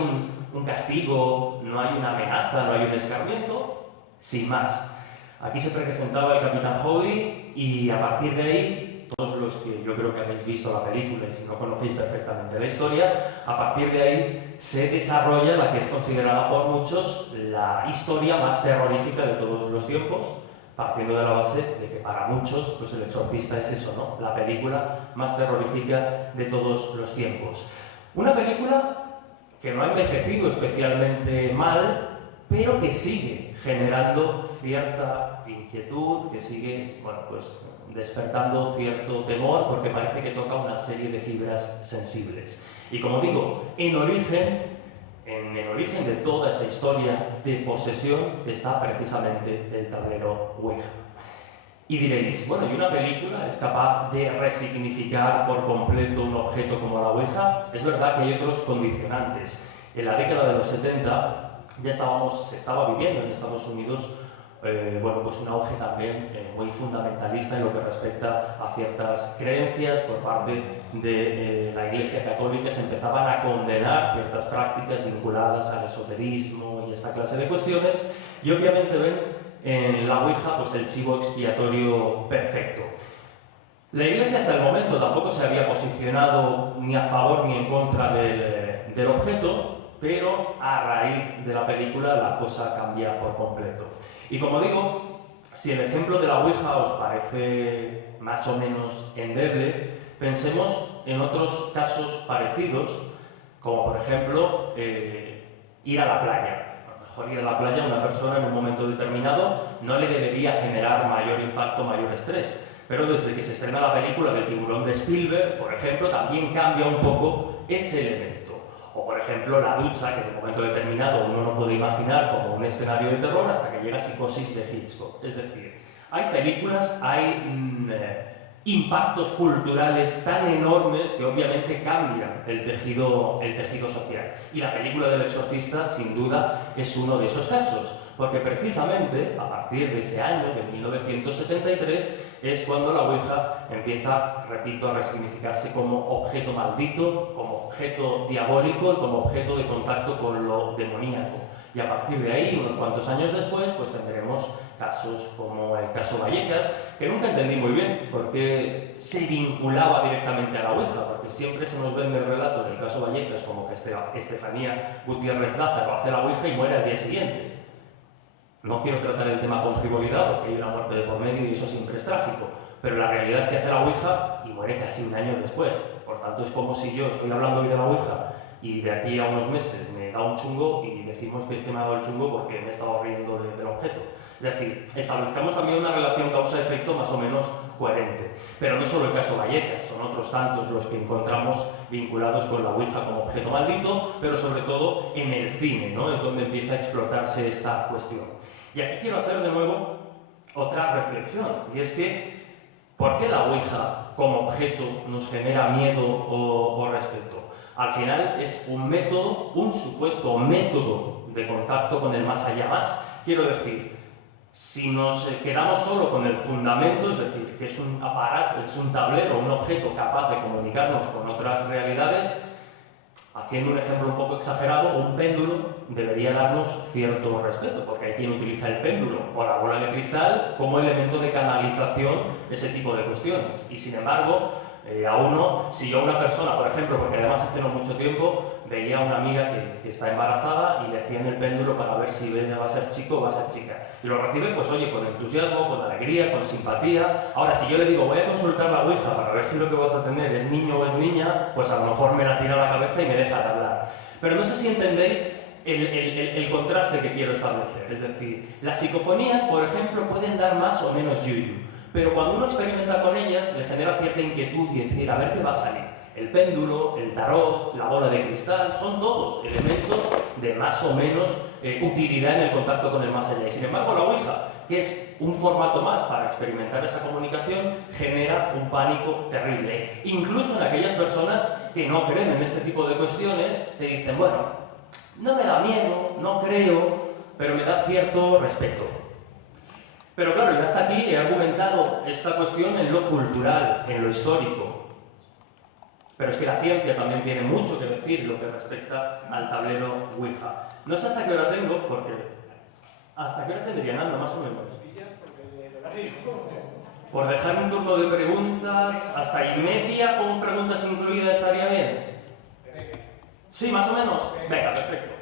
un castigo, no hay una amenaza, no hay un escarmiento, sin más. Aquí se presentaba el Capitán Howdy y a partir de ahí, todos los que yo creo que habéis visto la película y si no conocéis perfectamente la historia, a partir de ahí se desarrolla la que es considerada por muchos la historia más terrorífica de todos los tiempos, partiendo de la base de que para muchos pues El Exorcista es eso, ¿no? La película más terrorífica de todos los tiempos. Una película que no ha envejecido especialmente mal, pero que sigue generando cierta inquietud, que sigue, bueno, pues despertando cierto temor porque parece que toca una serie de fibras sensibles. Y como digo, en el origen de toda esa historia de posesión está precisamente el tablero ouija. Y diréis, bueno, ¿y una película es capaz de resignificar por completo un objeto como la ouija? Es verdad que hay otros condicionantes. En la década de los 70 ya se estaba viviendo en Estados Unidos bueno, pues un auge también muy fundamentalista en lo que respecta a ciertas creencias por parte de la Iglesia Católica. Se empezaban a condenar ciertas prácticas vinculadas al esoterismo y esta clase de cuestiones, y obviamente ven en la Ouija pues el chivo expiatorio perfecto. La Iglesia hasta el momento tampoco se había posicionado ni a favor ni en contra del objeto, pero a raíz de la película la cosa cambia por completo. Y como digo, si el ejemplo de la Ouija os parece más o menos endeble, pensemos en otros casos parecidos, como por ejemplo ir a la playa. A lo mejor ir a la playa a una persona en un momento determinado no le debería generar mayor impacto, mayor estrés. Pero desde que se estrena la película del Tiburón de Spielberg, por ejemplo, también cambia un poco ese elemento. O, por ejemplo, la ducha, que en un momento determinado uno no puede imaginar como un escenario de terror hasta que llega Psicosis de Hitchcock. Es decir, hay películas, hay impactos culturales tan enormes que obviamente cambian el tejido social. Y la película del Exorcista, sin duda, es uno de esos casos. Porque precisamente, a partir de ese año, de 1973, es cuando la Ouija empieza, repito, a resignificarse como objeto maldito, como objeto diabólico y como objeto de contacto con lo demoníaco. Y a partir de ahí, unos cuantos años después, pues tendremos casos como el caso Vallecas, que nunca entendí muy bien por qué se vinculaba directamente a la Ouija, porque siempre se nos vende el relato del caso Vallecas como que Estefanía Gutiérrez Lázaro hace la Ouija y muere al día siguiente. No quiero tratar el tema con frivolidad porque hay una muerte de por medio y eso siempre es trágico, pero la realidad es que hace la Ouija y muere casi un año después. Por tanto, es como si yo estoy hablando hoy de la Ouija y de aquí a unos meses me da un chungo y decimos que es que me ha dado el chungo porque me he estado riendo del objeto. Es decir, establezcamos también una relación causa-efecto más o menos coherente. Pero no solo el caso Vallecas, son otros tantos los que encontramos vinculados con la Ouija como objeto maldito, pero sobre todo en el cine, ¿no? Es donde empieza a explotarse esta cuestión. Y aquí quiero hacer de nuevo otra reflexión, y es que ¿por qué la Ouija como objeto nos genera miedo o respeto? Al final es un método, un supuesto método de contacto con el más allá más. Quiero decir, si nos quedamos solo con el fundamento, es decir, que es un aparato, es un tablero, un objeto capaz de comunicarnos con otras realidades, haciendo un ejemplo un poco exagerado, un péndulo debería darnos cierto respeto, porque hay quien utiliza el péndulo o la bola de cristal como elemento de canalización ese tipo de cuestiones. Y sin embargo, si yo a una persona, por ejemplo, porque además hace no mucho tiempo veía a una amiga que está embarazada y le hacían el péndulo para ver si ella va a ser chico o va a ser chica. Y lo recibe, pues oye, con entusiasmo, con alegría, con simpatía. Ahora, si yo le digo, voy a consultar la Ouija para ver si lo que vas a tener es niño o es niña, pues a lo mejor me la tira a la cabeza y me deja de hablar. Pero no sé si entendéis el contraste que quiero establecer. Es decir, las psicofonías, por ejemplo, pueden dar más o menos yuyu, pero cuando uno experimenta con ellas, le genera cierta inquietud y decir, a ver qué va a salir. El péndulo, el tarot, la bola de cristal, son todos elementos de más o menos utilidad en el contacto con el más allá. Y sin embargo, la Ouija, que es un formato más para experimentar esa comunicación, genera un pánico terrible. Incluso en aquellas personas que no creen en este tipo de cuestiones, te dicen, bueno, no me da miedo, no creo, pero me da cierto respeto. Pero claro, yo hasta aquí he argumentado esta cuestión en lo cultural, en lo histórico. Pero es que la ciencia también tiene mucho que decir lo que respecta al tablero Ouija. No sé hasta qué hora tengo, porque... ¿Hasta qué hora tendría, Nando, más o menos? Por dejar un turno de preguntas, hasta y media con preguntas incluidas estaría bien. Sí, más o menos. Venga, perfecto.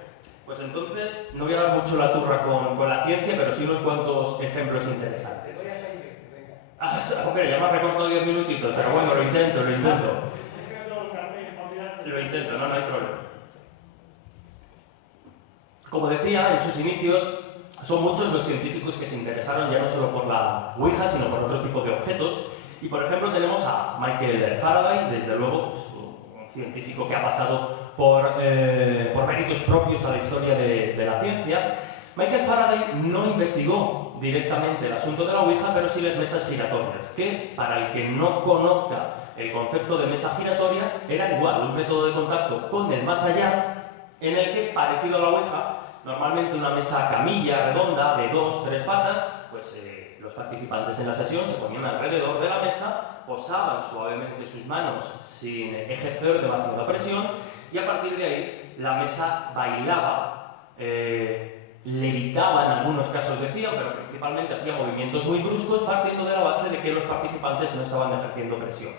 Pues entonces no voy a dar mucho la turra con la ciencia, pero sí unos cuantos ejemplos interesantes. Ok, ya me ha recortado 10 minutitos, pero bueno, lo intento. Lo intento, no hay problema. Como decía, en sus inicios son muchos los científicos que se interesaron ya no solo por la Ouija, sino por otro tipo de objetos. Y por ejemplo tenemos a Michael Faraday, desde luego, pues, un científico que ha pasado por méritos propios a la historia de la ciencia. Michael Faraday no investigó directamente el asunto de la Ouija, pero sí las mesas giratorias, que para el que no conozca el concepto de mesa giratoria era igual, un método de contacto con el más allá, en el que, parecido a la Ouija, normalmente una mesa camilla redonda de 2-3 patas, pues los participantes en la sesión se ponían alrededor de la mesa, posaban suavemente sus manos sin ejercer demasiada presión y a partir de ahí la mesa bailaba, levitaba en algunos casos decía, pero principalmente hacía movimientos muy bruscos partiendo de la base de que los participantes no estaban ejerciendo presión.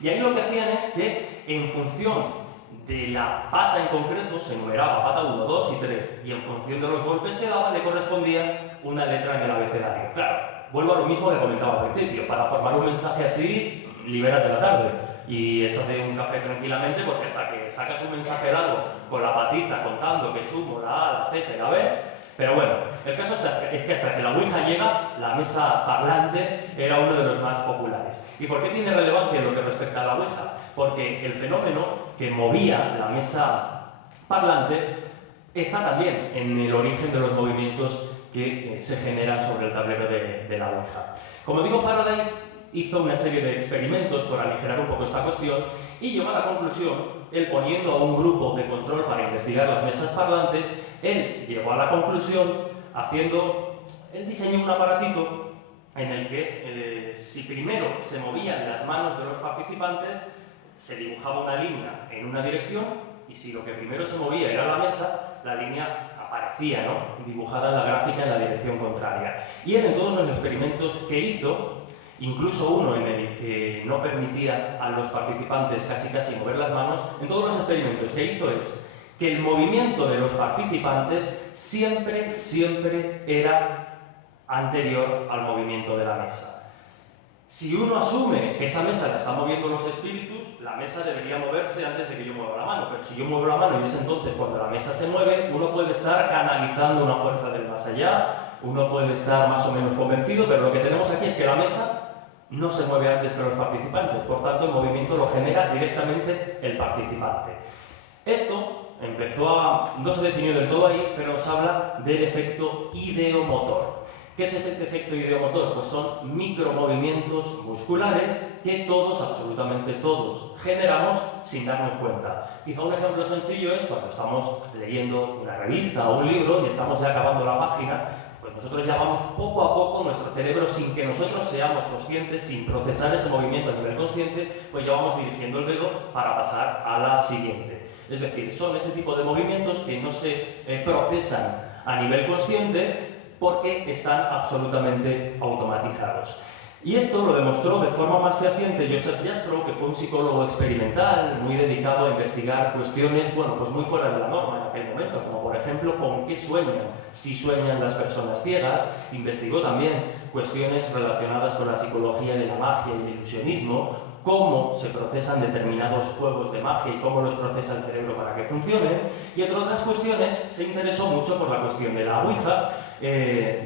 Y ahí lo que hacían es que en función de la pata en concreto se numeraba pata 1, 2 y 3 y en función de los golpes que daba le correspondía una letra en el abecedario. Claro, vuelvo a lo mismo que comentaba al principio, para formar un mensaje así, libérate la tarde y échate un café tranquilamente porque hasta que sacas un mensaje dado con la patita contando que sumo la A, la Z y la B. Pero bueno, el caso es que hasta que la Ouija llega, la mesa parlante era uno de los más populares. ¿Y por qué tiene relevancia en lo que respecta a la Ouija? Porque el fenómeno que movía la mesa parlante está también en el origen de los movimientos que se generan sobre el tablero de la Ouija. Como digo, Faraday hizo una serie de experimentos por aligerar un poco esta cuestión y llegó a la conclusión, él poniendo a un grupo de control para investigar las mesas parlantes, él llegó a la conclusión él diseñó un aparatito en el que si primero se movían las manos de los participantes, se dibujaba una línea en una dirección y si lo que primero se movía era la mesa, la línea aparecía, ¿no?, dibujada en la gráfica en la dirección contraria. Y él en todos los experimentos que hizo, incluso uno en el que no permitía a los participantes casi mover las manos, en todos los experimentos que hizo es que el movimiento de los participantes siempre era anterior al movimiento de la mesa. Si uno asume que esa mesa la están moviendo los espíritus, la mesa debería moverse antes de que yo mueva la mano, pero si yo muevo la mano y es entonces cuando la mesa se mueve, uno puede estar canalizando una fuerza del más allá, uno puede estar más o menos convencido, pero lo que tenemos aquí es que la mesa no se mueve antes que los participantes, por tanto el movimiento lo genera directamente el participante. Esto no se definió del todo ahí, pero nos habla del efecto ideomotor. ¿Qué es ese efecto ideomotor? Pues son micromovimientos musculares que todos, absolutamente todos, generamos sin darnos cuenta. Quizá un ejemplo sencillo es cuando estamos leyendo una revista o un libro y estamos ya acabando la página, pues nosotros ya vamos poco a poco nuestro cerebro, sin que nosotros seamos conscientes, sin procesar ese movimiento a nivel consciente, pues ya vamos dirigiendo el dedo para pasar a la siguiente. Es decir, son ese tipo de movimientos que no se procesan a nivel consciente porque están absolutamente automatizados. Y esto lo demostró de forma más fehaciente Joseph Jastrow, que fue un psicólogo experimental muy dedicado a investigar cuestiones, pues muy fuera de la norma en aquel momento, como por ejemplo con qué sueñan, si sueñan las personas ciegas. Investigó también cuestiones relacionadas con la psicología de la magia y el ilusionismo, cómo se procesan determinados juegos de magia y cómo los procesa el cerebro para que funcionen, y entre otras cuestiones se interesó mucho por la cuestión de la Ouija,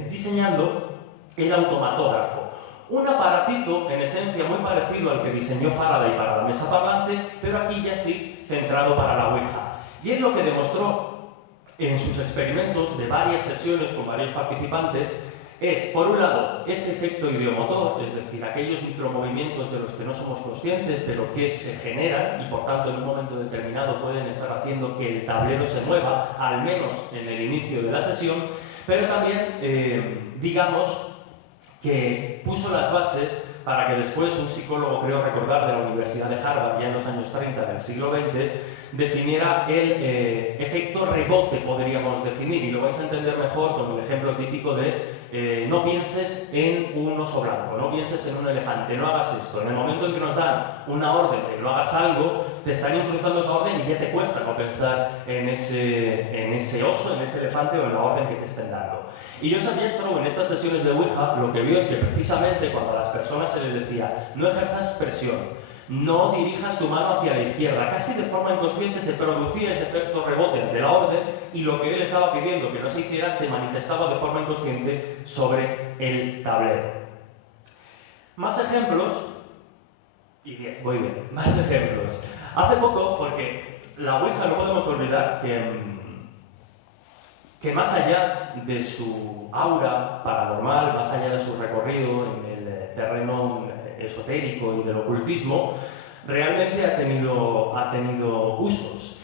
diseñando el automatógrafo. Un aparatito, en esencia, muy parecido al que diseñó Faraday para la mesa parlante, pero aquí ya sí centrado para la Ouija. Y él lo que demostró en sus experimentos de varias sesiones con varios participantes es, por un lado, ese efecto ideomotor, es decir, aquellos micromovimientos de los que no somos conscientes, pero que se generan y, por tanto, en un momento determinado pueden estar haciendo que el tablero se mueva, al menos en el inicio de la sesión, pero también, digamos, que puso las bases para que después un psicólogo, creo recordar, de la Universidad de Harvard, ya en los años 30 del siglo XX, definiera el efecto rebote, podríamos definir, y lo vais a entender mejor con el ejemplo típico de no pienses en un oso blanco, no pienses en un elefante, no hagas esto. En el momento en que nos dan una orden de que no hagas algo, te están incrustando esa orden y ya te cuesta no pensar en ese oso, en ese elefante o en la orden que te estén dando. Y Joseph Jastrow en estas sesiones de Ouija lo que vio es que precisamente cuando a las personas se les decía no ejerzas presión, no dirijas tu mano hacia la izquierda, casi de forma inconsciente se producía ese efecto rebote de la orden y lo que él estaba pidiendo que no se hiciera se manifestaba de forma inconsciente sobre el tablero. Más ejemplos, y 10, muy bien, más ejemplos. Hace poco, porque la Ouija no podemos olvidar que más allá de su aura paranormal, más allá de su recorrido en el terreno esotérico y del ocultismo, realmente ha tenido usos.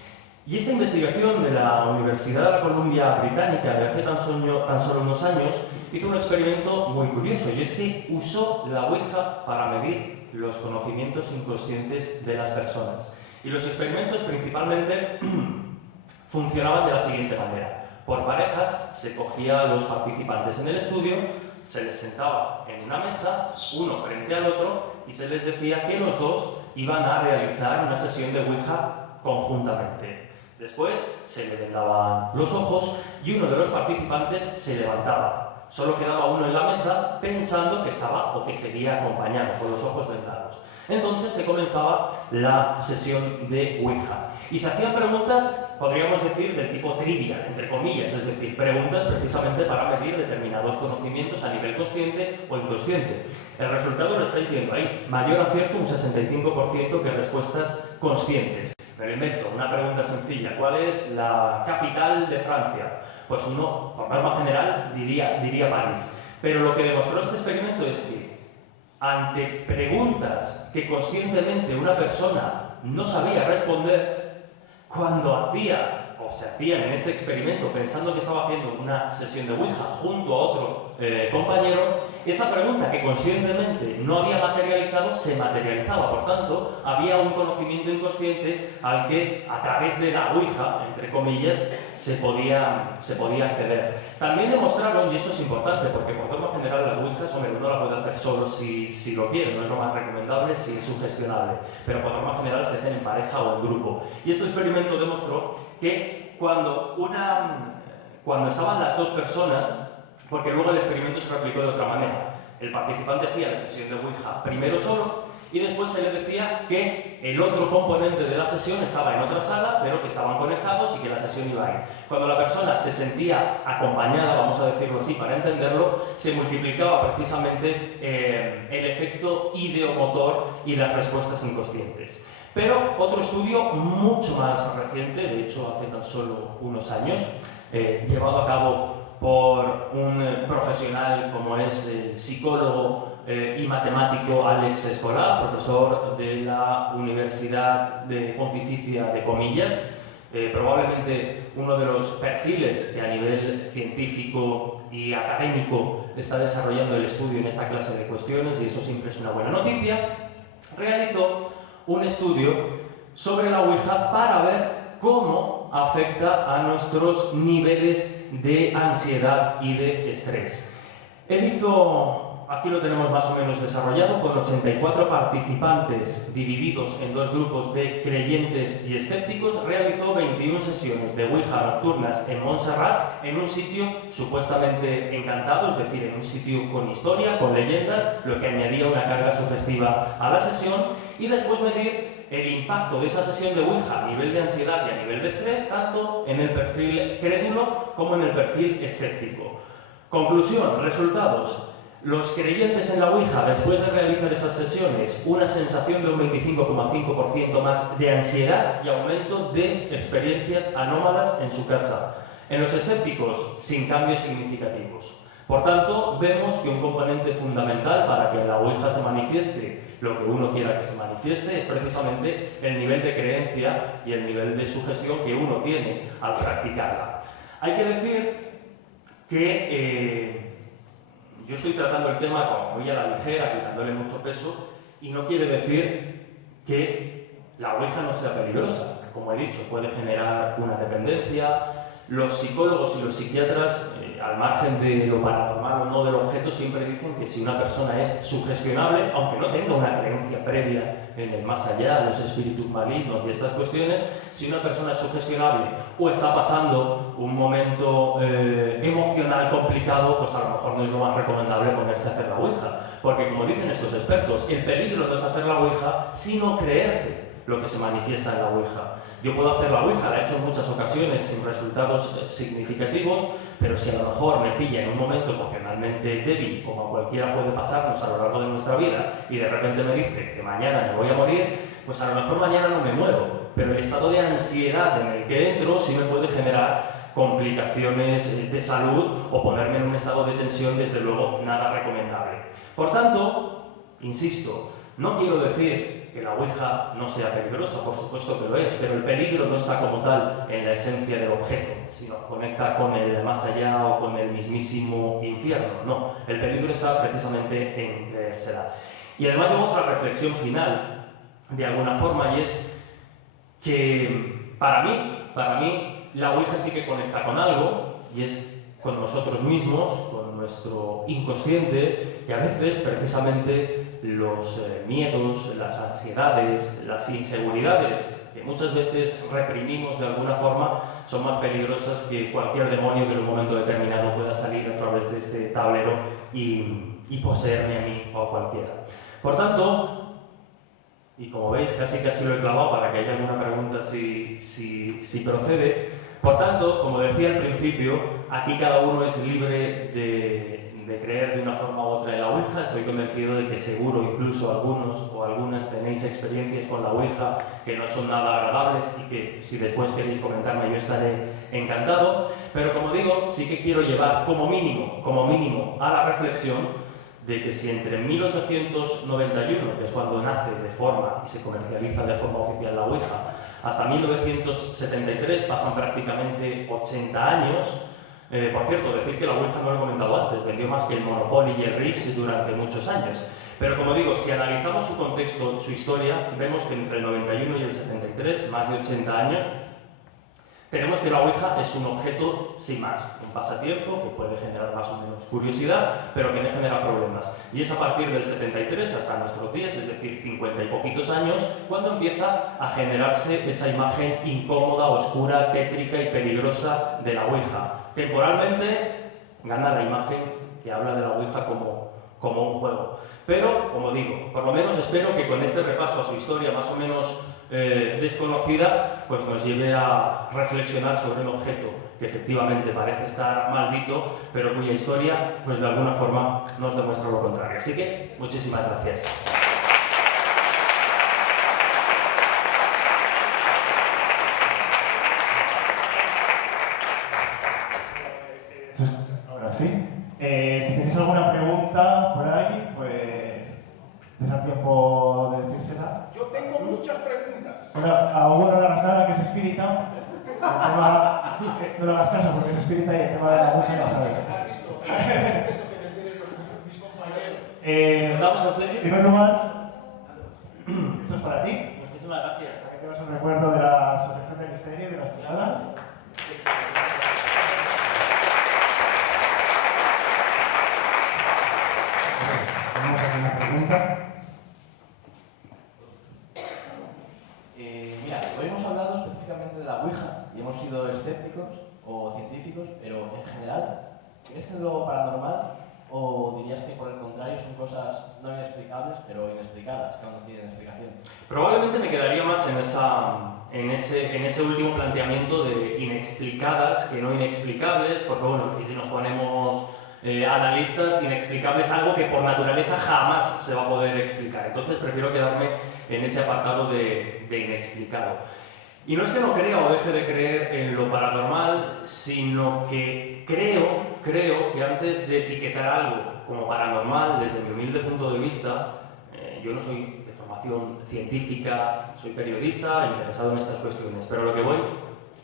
Y esta investigación de la Universidad de la Columbia Británica de hace tan solo unos años hizo un experimento muy curioso, y es que usó la Ouija para medir los conocimientos inconscientes de las personas. Y los experimentos principalmente funcionaban de la siguiente manera. Por parejas se cogía a los participantes en el estudio, se les sentaba en una mesa, uno frente al otro, y se les decía que los dos iban a realizar una sesión de Ouija conjuntamente. Después se le vendaban los ojos y uno de los participantes se levantaba. Solo quedaba uno en la mesa pensando que estaba o que seguía acompañando con los ojos vendados. Entonces se comenzaba la sesión de Ouija. Y se hacían preguntas, podríamos decir, del tipo trivia, entre comillas, es decir, preguntas precisamente para medir determinados conocimientos a nivel consciente o inconsciente. El resultado lo estáis viendo ahí, mayor acierto, un 65% que respuestas conscientes. Me lo invento, una pregunta sencilla, ¿cuál es la capital de Francia? Pues uno, por norma general, diría París. Pero lo que demostró este experimento es que ante preguntas que conscientemente una persona no sabía responder, cuando hacía, o se hacían en este experimento pensando que estaba haciendo una sesión de Ouija junto a otro compañero, esa pregunta que conscientemente no había materializado, se materializaba. Por tanto, había un conocimiento inconsciente al que, a través de la Ouija, entre comillas, se podía acceder. También demostraron, y esto es importante, porque por norma general las Ouijas, hombre, uno la puede hacer solo si lo quiere, no es lo más recomendable si es sugestionable, pero por norma general se hacen en pareja o en grupo. Y este experimento demostró que cuando estaban las dos personas, porque luego el experimento se replicó de otra manera, el participante hacía la sesión de Ouija primero solo y después se le decía que el otro componente de la sesión estaba en otra sala, pero que estaban conectados y que la sesión iba a ir. Cuando la persona se sentía acompañada, vamos a decirlo así para entenderlo, se multiplicaba precisamente el efecto ideomotor y las respuestas inconscientes. Pero otro estudio mucho más reciente, de hecho hace tan solo unos años, llevado a cabo por un profesional como es el psicólogo y matemático Alex Escolar, profesor de la Universidad Pontificia de Comillas, probablemente uno de los perfiles que a nivel científico y académico está desarrollando el estudio en esta clase de cuestiones, y eso siempre es una buena noticia, realizó un estudio sobre la Ouija para ver cómo afecta a nuestros niveles de ansiedad y de estrés. Él hizo, aquí lo tenemos más o menos desarrollado, con 84 participantes divididos en dos grupos de creyentes y escépticos, realizó 21 sesiones de Ouija nocturnas en Montserrat, en un sitio supuestamente encantado, es decir, en un sitio con historia, con leyendas, lo que añadía una carga sugestiva a la sesión, y después medir el impacto de esa sesión de Ouija a nivel de ansiedad y a nivel de estrés, tanto en el perfil crédulo como en el perfil escéptico. Conclusión, resultados. Los creyentes en la Ouija, después de realizar esas sesiones, una sensación de un 25,5% más de ansiedad y aumento de experiencias anómalas en su casa. En los escépticos, sin cambios significativos. Por tanto, vemos que un componente fundamental para que en la Ouija se manifieste lo que uno quiera que se manifieste es precisamente el nivel de creencia y el nivel de sugestión que uno tiene al practicarla. Hay que decir que yo estoy tratando el tema como muy a la ligera, quitándole mucho peso, y no quiere decir que la Ouija no sea peligrosa. Como he dicho, puede generar una dependencia. Los psicólogos y los psiquiatras, al margen de lo paranormal o no del objeto, siempre dicen que si una persona es sugestionable, aunque no tenga una creencia previa en el más allá, los espíritus malignos y estas cuestiones, si una persona es sugestionable o está pasando un momento emocional complicado, pues a lo mejor no es lo más recomendable ponerse a hacer la Ouija. Porque como dicen estos expertos, el peligro no es hacer la Ouija, sino creerte lo que se manifiesta en la Ouija. Yo puedo hacer la Ouija, la he hecho en muchas ocasiones sin resultados significativos, pero si a lo mejor me pilla en un momento emocionalmente débil, como a cualquiera puede pasarnos a lo largo de nuestra vida, y de repente me dice que mañana me voy a morir, pues a lo mejor mañana no me muero, pero el estado de ansiedad en el que entro sí me puede generar complicaciones de salud o ponerme en un estado de tensión, desde luego nada recomendable. Por tanto, insisto, no quiero decir que la Ouija no sea peligrosa, por supuesto que lo es, pero el peligro no está como tal en la esencia del objeto, sino conecta con el más allá o con el mismísimo infierno. No, el peligro está precisamente en creérsela. Y además llevo otra reflexión final, de alguna forma, y es que para mí, la Ouija sí que conecta con algo, y es con nosotros mismos, con nuestro inconsciente, y a veces precisamente los miedos, las ansiedades, las inseguridades que muchas veces reprimimos de alguna forma son más peligrosas que cualquier demonio que en un momento determinado pueda salir a través de este tablero y poseerme a mí o a cualquiera. Por tanto, y como veis casi lo he clavado para que haya alguna pregunta si procede, por tanto, como decía al principio, aquí cada uno es libre de creer de una forma u otra en la Ouija. Estoy convencido de que seguro incluso algunos o algunas tenéis experiencias con la Ouija que no son nada agradables y que si después queréis comentarme yo estaré encantado. Pero como digo, sí que quiero llevar como mínimo a la reflexión de que si entre 1891, que es cuando nace de forma y se comercializa de forma oficial la Ouija, hasta 1973 pasan prácticamente 80 años. Por cierto, decir que la Ouija, no lo he comentado antes, vendió más que el Monopoly y el Rix durante muchos años. Pero como digo, si analizamos su contexto, su historia, vemos que entre el 91 y el 73, más de 80 años, tenemos que la Ouija es un objeto, sin más, un pasatiempo que puede generar más o menos curiosidad, pero que no genera problemas. Y es a partir del 73 hasta nuestros días, es decir, 50 y poquitos años, cuando empieza a generarse esa imagen incómoda, oscura, tétrica y peligrosa de la Ouija. Temporalmente gana la imagen que habla de la Ouija como un juego. Pero, como digo, por lo menos espero que con este repaso a su historia más o menos desconocida, pues nos lleve a reflexionar sobre un objeto que efectivamente parece estar maldito, pero cuya historia, pues de alguna forma, nos demuestra lo contrario. Así que, muchísimas gracias. Ahora sí. Si tenéis alguna pregunta por ahí, pues es a tiempo de decírsela. Yo tengo muchas preguntas. Bueno, a Hugo no le hagas nada, que es espírita. No le hagas caso porque es espírita y el tema de la Ouija ya sabes. Vamos a seguir. En primer lugar, esto es para ti. Muchísimas gracias. Para que tengas un recuerdo de la Asociación del Misterio y de las Tiradas. Tenemos aquí una pregunta. Mira, hoy hemos hablado específicamente de la Ouija y hemos sido escépticos o científicos, pero en general, ¿crees en lo paranormal o dirías que por el contrario son cosas no inexplicables, pero inexplicadas, que aún no tienen explicación? Probablemente me quedaría más en ese último planteamiento de inexplicadas que no inexplicables, porque bueno, y si nos ponemos analistas, inexplicable es algo que por naturaleza jamás se va a poder explicar. Entonces prefiero quedarme en ese apartado de inexplicado. Y no es que no crea o deje de creer en lo paranormal, sino que creo que antes de etiquetar algo como paranormal, desde mi humilde punto de vista, yo no soy de formación científica, soy periodista interesado en estas cuestiones, pero lo que voy,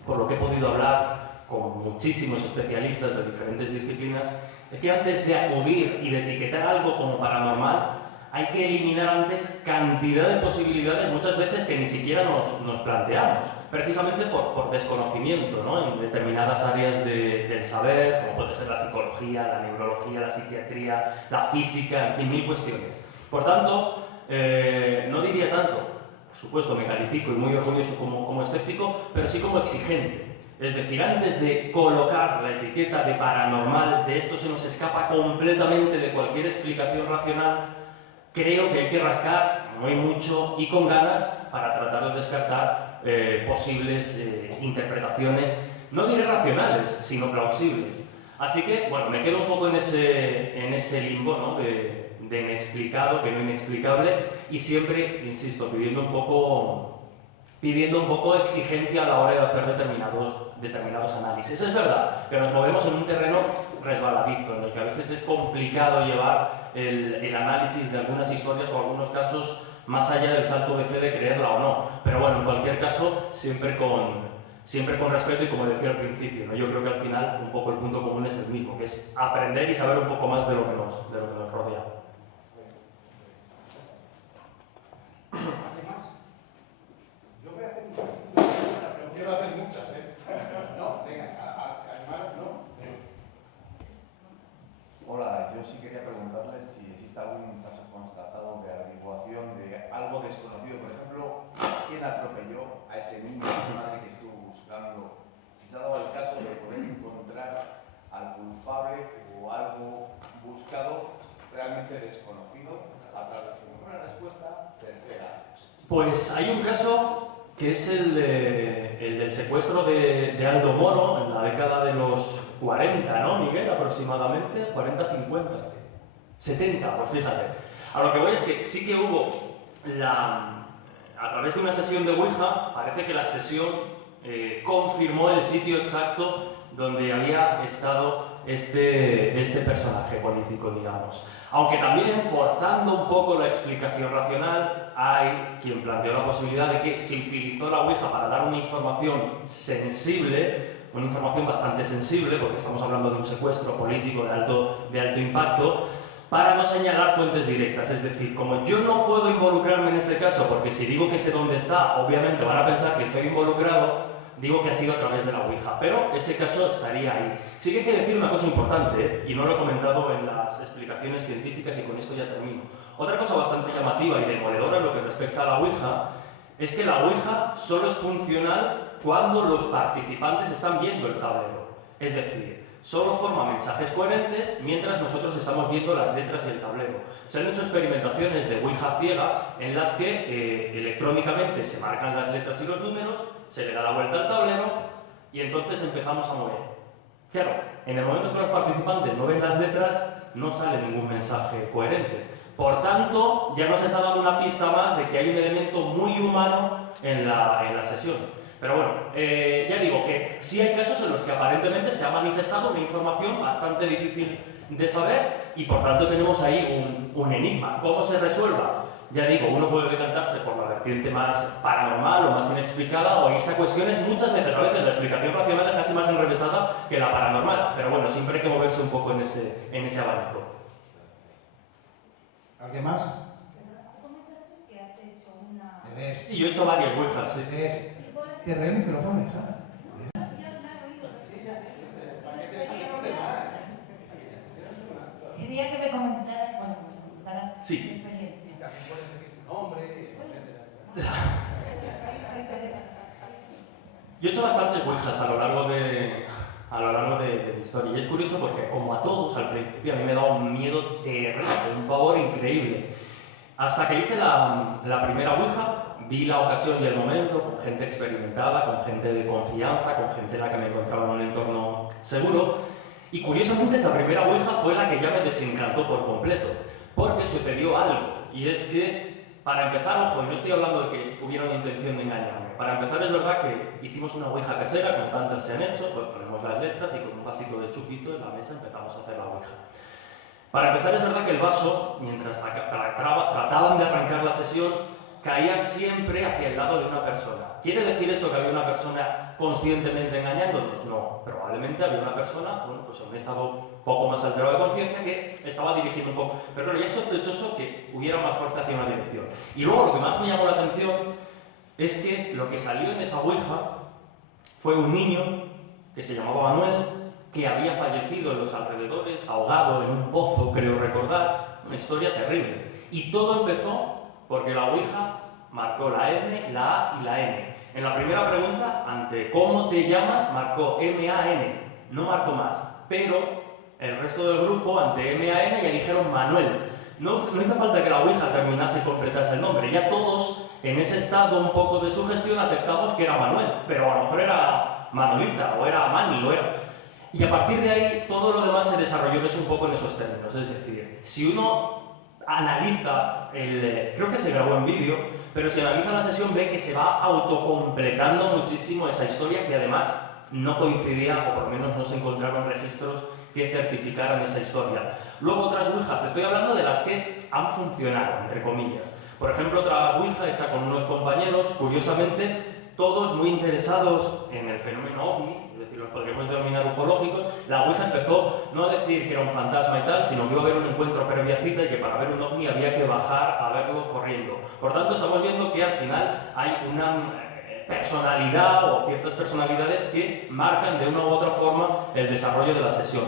por lo que he podido hablar con muchísimos especialistas de diferentes disciplinas, es que antes de acudir y de etiquetar algo como paranormal, hay que eliminar antes cantidad de posibilidades, muchas veces que ni siquiera nos planteamos, precisamente por desconocimiento, ¿no? En determinadas áreas del saber, como puede ser la psicología, la neurología, la psiquiatría, la física, en fin, mil cuestiones. Por tanto, no diría tanto, por supuesto me califico y muy orgulloso como escéptico, pero sí como exigente. Es decir, antes de colocar la etiqueta de paranormal, de esto se nos escapa completamente de cualquier explicación racional, creo que hay que rascar muy mucho y con ganas para tratar de descartar posibles interpretaciones, no diré racionales, sino plausibles. Así que, bueno, me quedo un poco en ese limbo, ¿no? de inexplicado, que no inexplicable, y siempre, insisto, pidiendo un poco exigencia a la hora de hacer determinados análisis. Es verdad que nos movemos en un terreno resbaladizo, en el que a veces es complicado llevar el análisis de algunas historias o algunos casos más allá del salto de fe de creerla o no. Pero bueno, en cualquier caso, siempre con respeto y como decía al principio, ¿no? Yo creo que al final un poco el punto común es el mismo, que es aprender y saber un poco más de lo que nos rodea. Yo voy a hacer mis preguntas, pero quiero hacer muchas, ¿eh? No, venga, animaros, ¿no? Hola, yo sí quería preguntarles si existe algún caso constatado de averiguación de algo desconocido. Por ejemplo, ¿quién atropelló a ese niño, a su madre que estuvo buscando? Si se ha dado el caso de poder encontrar al culpable o algo buscado realmente desconocido a través de una respuesta certera. Pues hay un caso que es el del secuestro de Aldo Moro en la década de los 40, ¿no, Miguel? Aproximadamente, 40, 50, 70, pues fíjate. A lo que voy es que sí que hubo a través de una sesión de Ouija, parece que la sesión confirmó el sitio exacto donde había estado este personaje político, digamos. Aunque también, forzando un poco la explicación racional, hay quien planteó la posibilidad de que se utilizó la Ouija para dar una información sensible, una información bastante sensible, porque estamos hablando de un secuestro político de alto impacto, para no señalar fuentes directas. Es decir, como yo no puedo involucrarme en este caso, porque si digo que sé dónde está, obviamente van a pensar que estoy involucrado, digo que ha sido a través de la Ouija, pero ese caso estaría ahí. Sí que hay que decir una cosa importante, y no lo he comentado en las explicaciones científicas y con esto ya termino. Otra cosa bastante llamativa y demoledora en lo que respecta a la Ouija es que la Ouija solo es funcional cuando los participantes están viendo el tablero. Es decir, solo forma mensajes coherentes mientras nosotros estamos viendo las letras y el tablero. Se han hecho experimentaciones de Ouija ciega en las que electrónicamente se marcan las letras y los números, se le da la vuelta al tablero y entonces empezamos a mover. Claro, en el momento que los participantes no ven las letras, no sale ningún mensaje coherente. Por tanto, ya nos está dando una pista más de que hay un elemento muy humano en la sesión. Pero bueno, ya digo que sí hay casos en los que aparentemente se ha manifestado una información bastante difícil de saber y por tanto tenemos ahí un enigma. ¿Cómo se resuelva? Ya digo, uno puede decantarse por la vertiente más paranormal o más inexplicada o irse a cuestiones muchas veces, a veces la explicación racional es casi más enrevesada que la paranormal, pero bueno, siempre hay que moverse un poco en ese abanico. ¿Alguien más? Comentaste que has hecho una... Sí, yo he hecho varias Ouijas. Sí. Cierra el micrófono, hija. Quería que me comentaras, bueno, tu experiencia. Y también puedes decir tu nombre, etc. Yo he hecho bastantes Ouijas a lo largo de mi historia y es curioso porque, como a todos al principio, a mí me daba un miedo terrible, un pavor increíble. Hasta que hice la primera Ouija, vi la ocasión y el momento con gente experimentada, con gente de confianza, con gente en la que me encontraba en un entorno seguro. Y curiosamente esa primera Ouija fue la que ya me desencantó por completo, porque sucedió algo. Y es que, para empezar, ojo, y no estoy hablando de que hubiera una intención de engañarme. Para empezar, es verdad que hicimos una Ouija casera, como tantas se han hecho, pues ponemos las letras y con un vasito de chupito en la mesa empezamos a hacer la Ouija. Para empezar, es verdad que el vaso, mientras trataban de arrancar la sesión, caía siempre hacia el lado de una persona. ¿Quiere decir esto que había una persona conscientemente engañándonos? No, probablemente había una persona, bueno, pues en un estado poco más alterado de conciencia que estaba dirigiendo un poco. Pero claro, ya es sospechoso que hubiera más fuerza hacia una dirección. Y luego lo que más me llamó la atención es que lo que salió en esa Ouija fue un niño que se llamaba Manuel, que había fallecido en los alrededores, ahogado en un pozo, creo recordar, una historia terrible. Y todo empezó porque la Ouija marcó la M, la A y la N. En la primera pregunta, ante ¿cómo te llamas?, marcó M-A-N, no marcó más. Pero el resto del grupo, ante M-A-N, ya dijeron Manuel. No hizo falta que la Ouija terminase y completase el nombre. Ya todos, en ese estado un poco de sugestión, aceptamos que era Manuel. Pero a lo mejor era Manolita, o era Mani, o era... Y a partir de ahí, todo lo demás se desarrolló un poco en esos términos. Es decir, si uno analiza creo que se grabó en vídeo, pero si analiza la sesión ve que se va autocompletando muchísimo esa historia que además no coincidía, o por lo menos no se encontraron registros que certificaran esa historia. Luego otras Ouijas, te estoy hablando de las que han funcionado, entre comillas. Por ejemplo, otra ouija hecha con unos compañeros, curiosamente, todos muy interesados en el fenómeno ovni, es decir, los podríamos denominar ufológicos. La ouija empezó no a decir que era un fantasma y tal, sino que iba a haber un encuentro previa cita y que para ver un ovni había que bajar a verlo corriendo. Por tanto, estamos viendo que al final hay una personalidad o ciertas personalidades que marcan de una u otra forma el desarrollo de la sesión.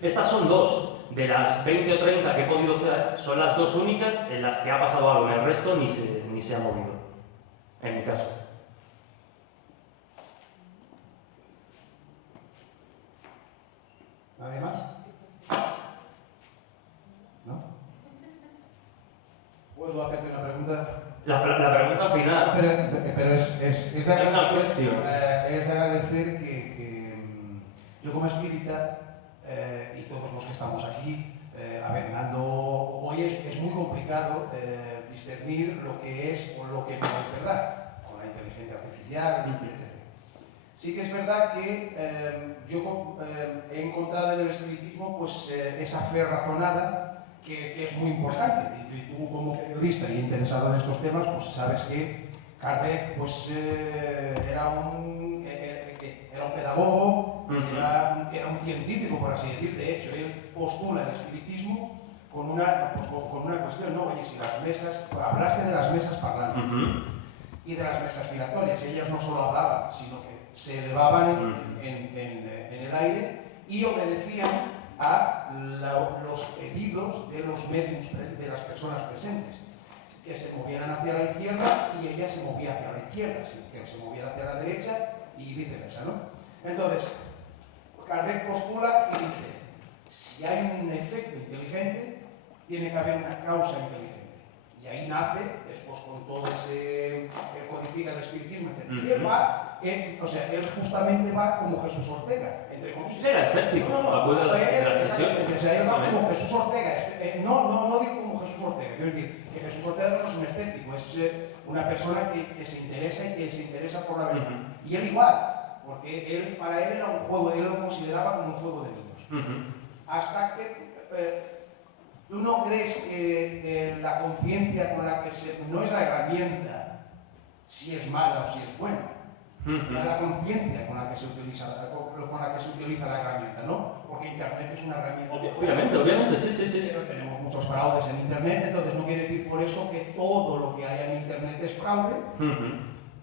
Estas son dos. De las 20 o 30 que he podido hacer, son las dos únicas en las que ha pasado algo. En el resto ni se ha movido, en mi caso. ¿Nadie más? ¿No? ¿Puedo hacerte una pregunta? La pregunta final. Pero es de agradecer que yo como espírita y todos los que estamos aquí, a ver, Nando, hoy es muy complicado discernir lo que es o lo que no es verdad, con la inteligencia artificial, etc. Sí que es verdad que yo he encontrado en el espiritismo pues, esa fe razonada que es muy importante. Y tú como periodista y interesado en estos temas, pues sabes que Kardec pues, era un pedagogo, era un científico, por así decir. De hecho, él postula el espiritismo con una cuestión, ¿no? Oye, si las mesas, hablaste de las mesas parlantes y de las mesas giratorias, y ellas no solo hablaban, sino que se elevaban en el aire y obedecían a los pedidos de los médiums, de las personas presentes, que se movieran hacia la izquierda y ella se movía hacia la izquierda, que se moviera hacia la derecha y viceversa, ¿no? Entonces, Kardec postula y dice, si hay un efecto inteligente, tiene que haber una causa inteligente. Y ahí nace, después con todo ese, codifica el espiritismo, etc. Y él va, él justamente va como Jesús Ortega, entre comillas. Él era escéptico, acude a la sesión. O sea, él va como Jesús Ortega, no digo como Jesús Ortega, quiero decir que Jesús Ortega no es un escéptico, es una persona que se interesa y que se interesa por la verdad. Y él igual, porque para él era un juego, él lo consideraba como un juego de niños. Hasta que ¿tú no crees que la conciencia con la que no es la herramienta si es mala o si es buena? Es la conciencia con la que se utiliza la herramienta, ¿no? Porque Internet es una herramienta. Obviamente, sí. Pero tenemos muchos fraudes en Internet, entonces no quiere decir por eso que todo lo que haya en Internet es fraude.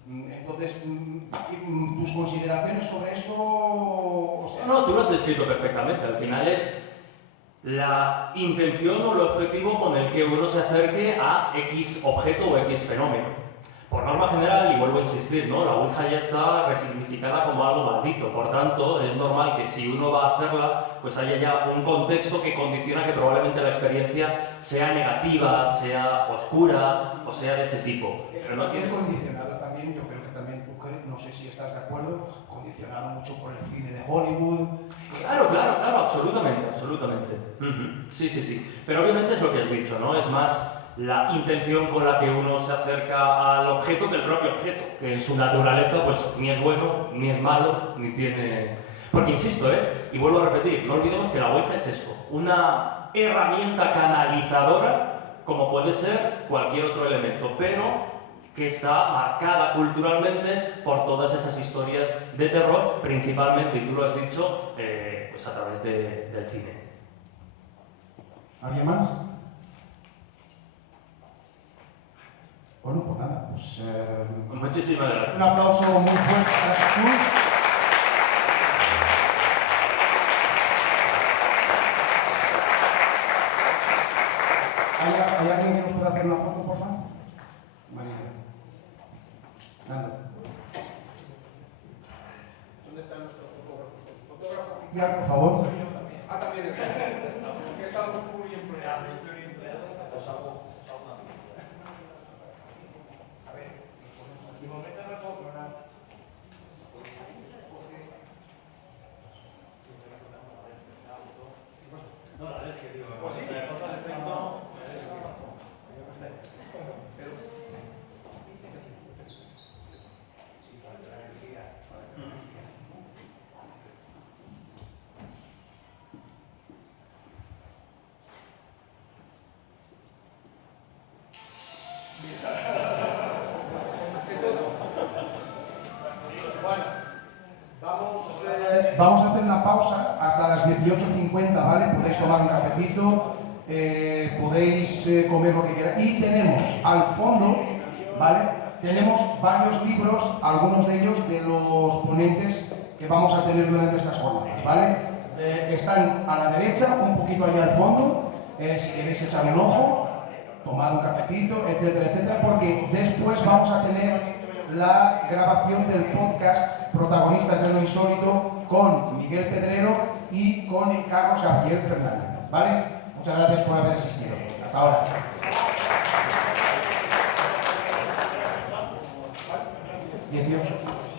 Entonces, tus consideraciones sobre esto... O sea, No, tú lo has descrito perfectamente. Al final es la intención o el objetivo con el que uno se acerque a X objeto o X fenómeno. Por norma general, y vuelvo a insistir, ¿no? La ouija ya está resignificada como algo maldito. Por tanto, es normal que si uno va a hacerla, pues haya ya un contexto que condiciona que probablemente la experiencia sea negativa, sea oscura o sea de ese tipo. Pero no tiene condicionado también, yo creo que también tú, no sé si estás de acuerdo, condicionado mucho por el cine de Hollywood. Claro, absolutamente. Sí. Pero obviamente es lo que has dicho, ¿no? Es más la intención con la que uno se acerca al objeto que el propio objeto, que en su naturaleza pues ni es bueno, ni es malo, ni tiene... Porque insisto, y vuelvo a repetir, no olvidemos que la ouija es eso, una herramienta canalizadora como puede ser cualquier otro elemento, pero que está marcada culturalmente por todas esas historias de terror, principalmente, y tú lo has dicho, pues a través del cine. ¿Alguien más? Bueno, pues nada, pues... Muchísimas gracias. Un aplauso muy fuerte para Jesús. ¿Hay alguien que nos pueda hacer una foto, por favor? María. Nando. ¿Dónde está nuestro fotógrafo? ¿Fotógrafo oficial, por favor? Ah, también es. Que estamos muy empleados. Pues hago una película. A ver, y momento no puedo clonar. No, la verdad es que digo, pues sí. la cosa del efecto... Vamos a hacer una pausa hasta las 18:50, ¿vale? Podéis tomar un cafetito, podéis comer lo que queráis. Y tenemos al fondo, ¿vale? Tenemos varios libros, algunos de ellos de los ponentes que vamos a tener durante estas jornadas, ¿vale? Están a la derecha, un poquito allá al fondo, si queréis echar un ojo, tomad un cafetito, etcétera, etcétera, porque después vamos a tener la grabación del podcast Protagonistas de lo Insólito con Miguel Pedrero y con Carlos Gabriel Fernández, ¿vale? Muchas gracias por haber asistido. Hasta ahora. 18.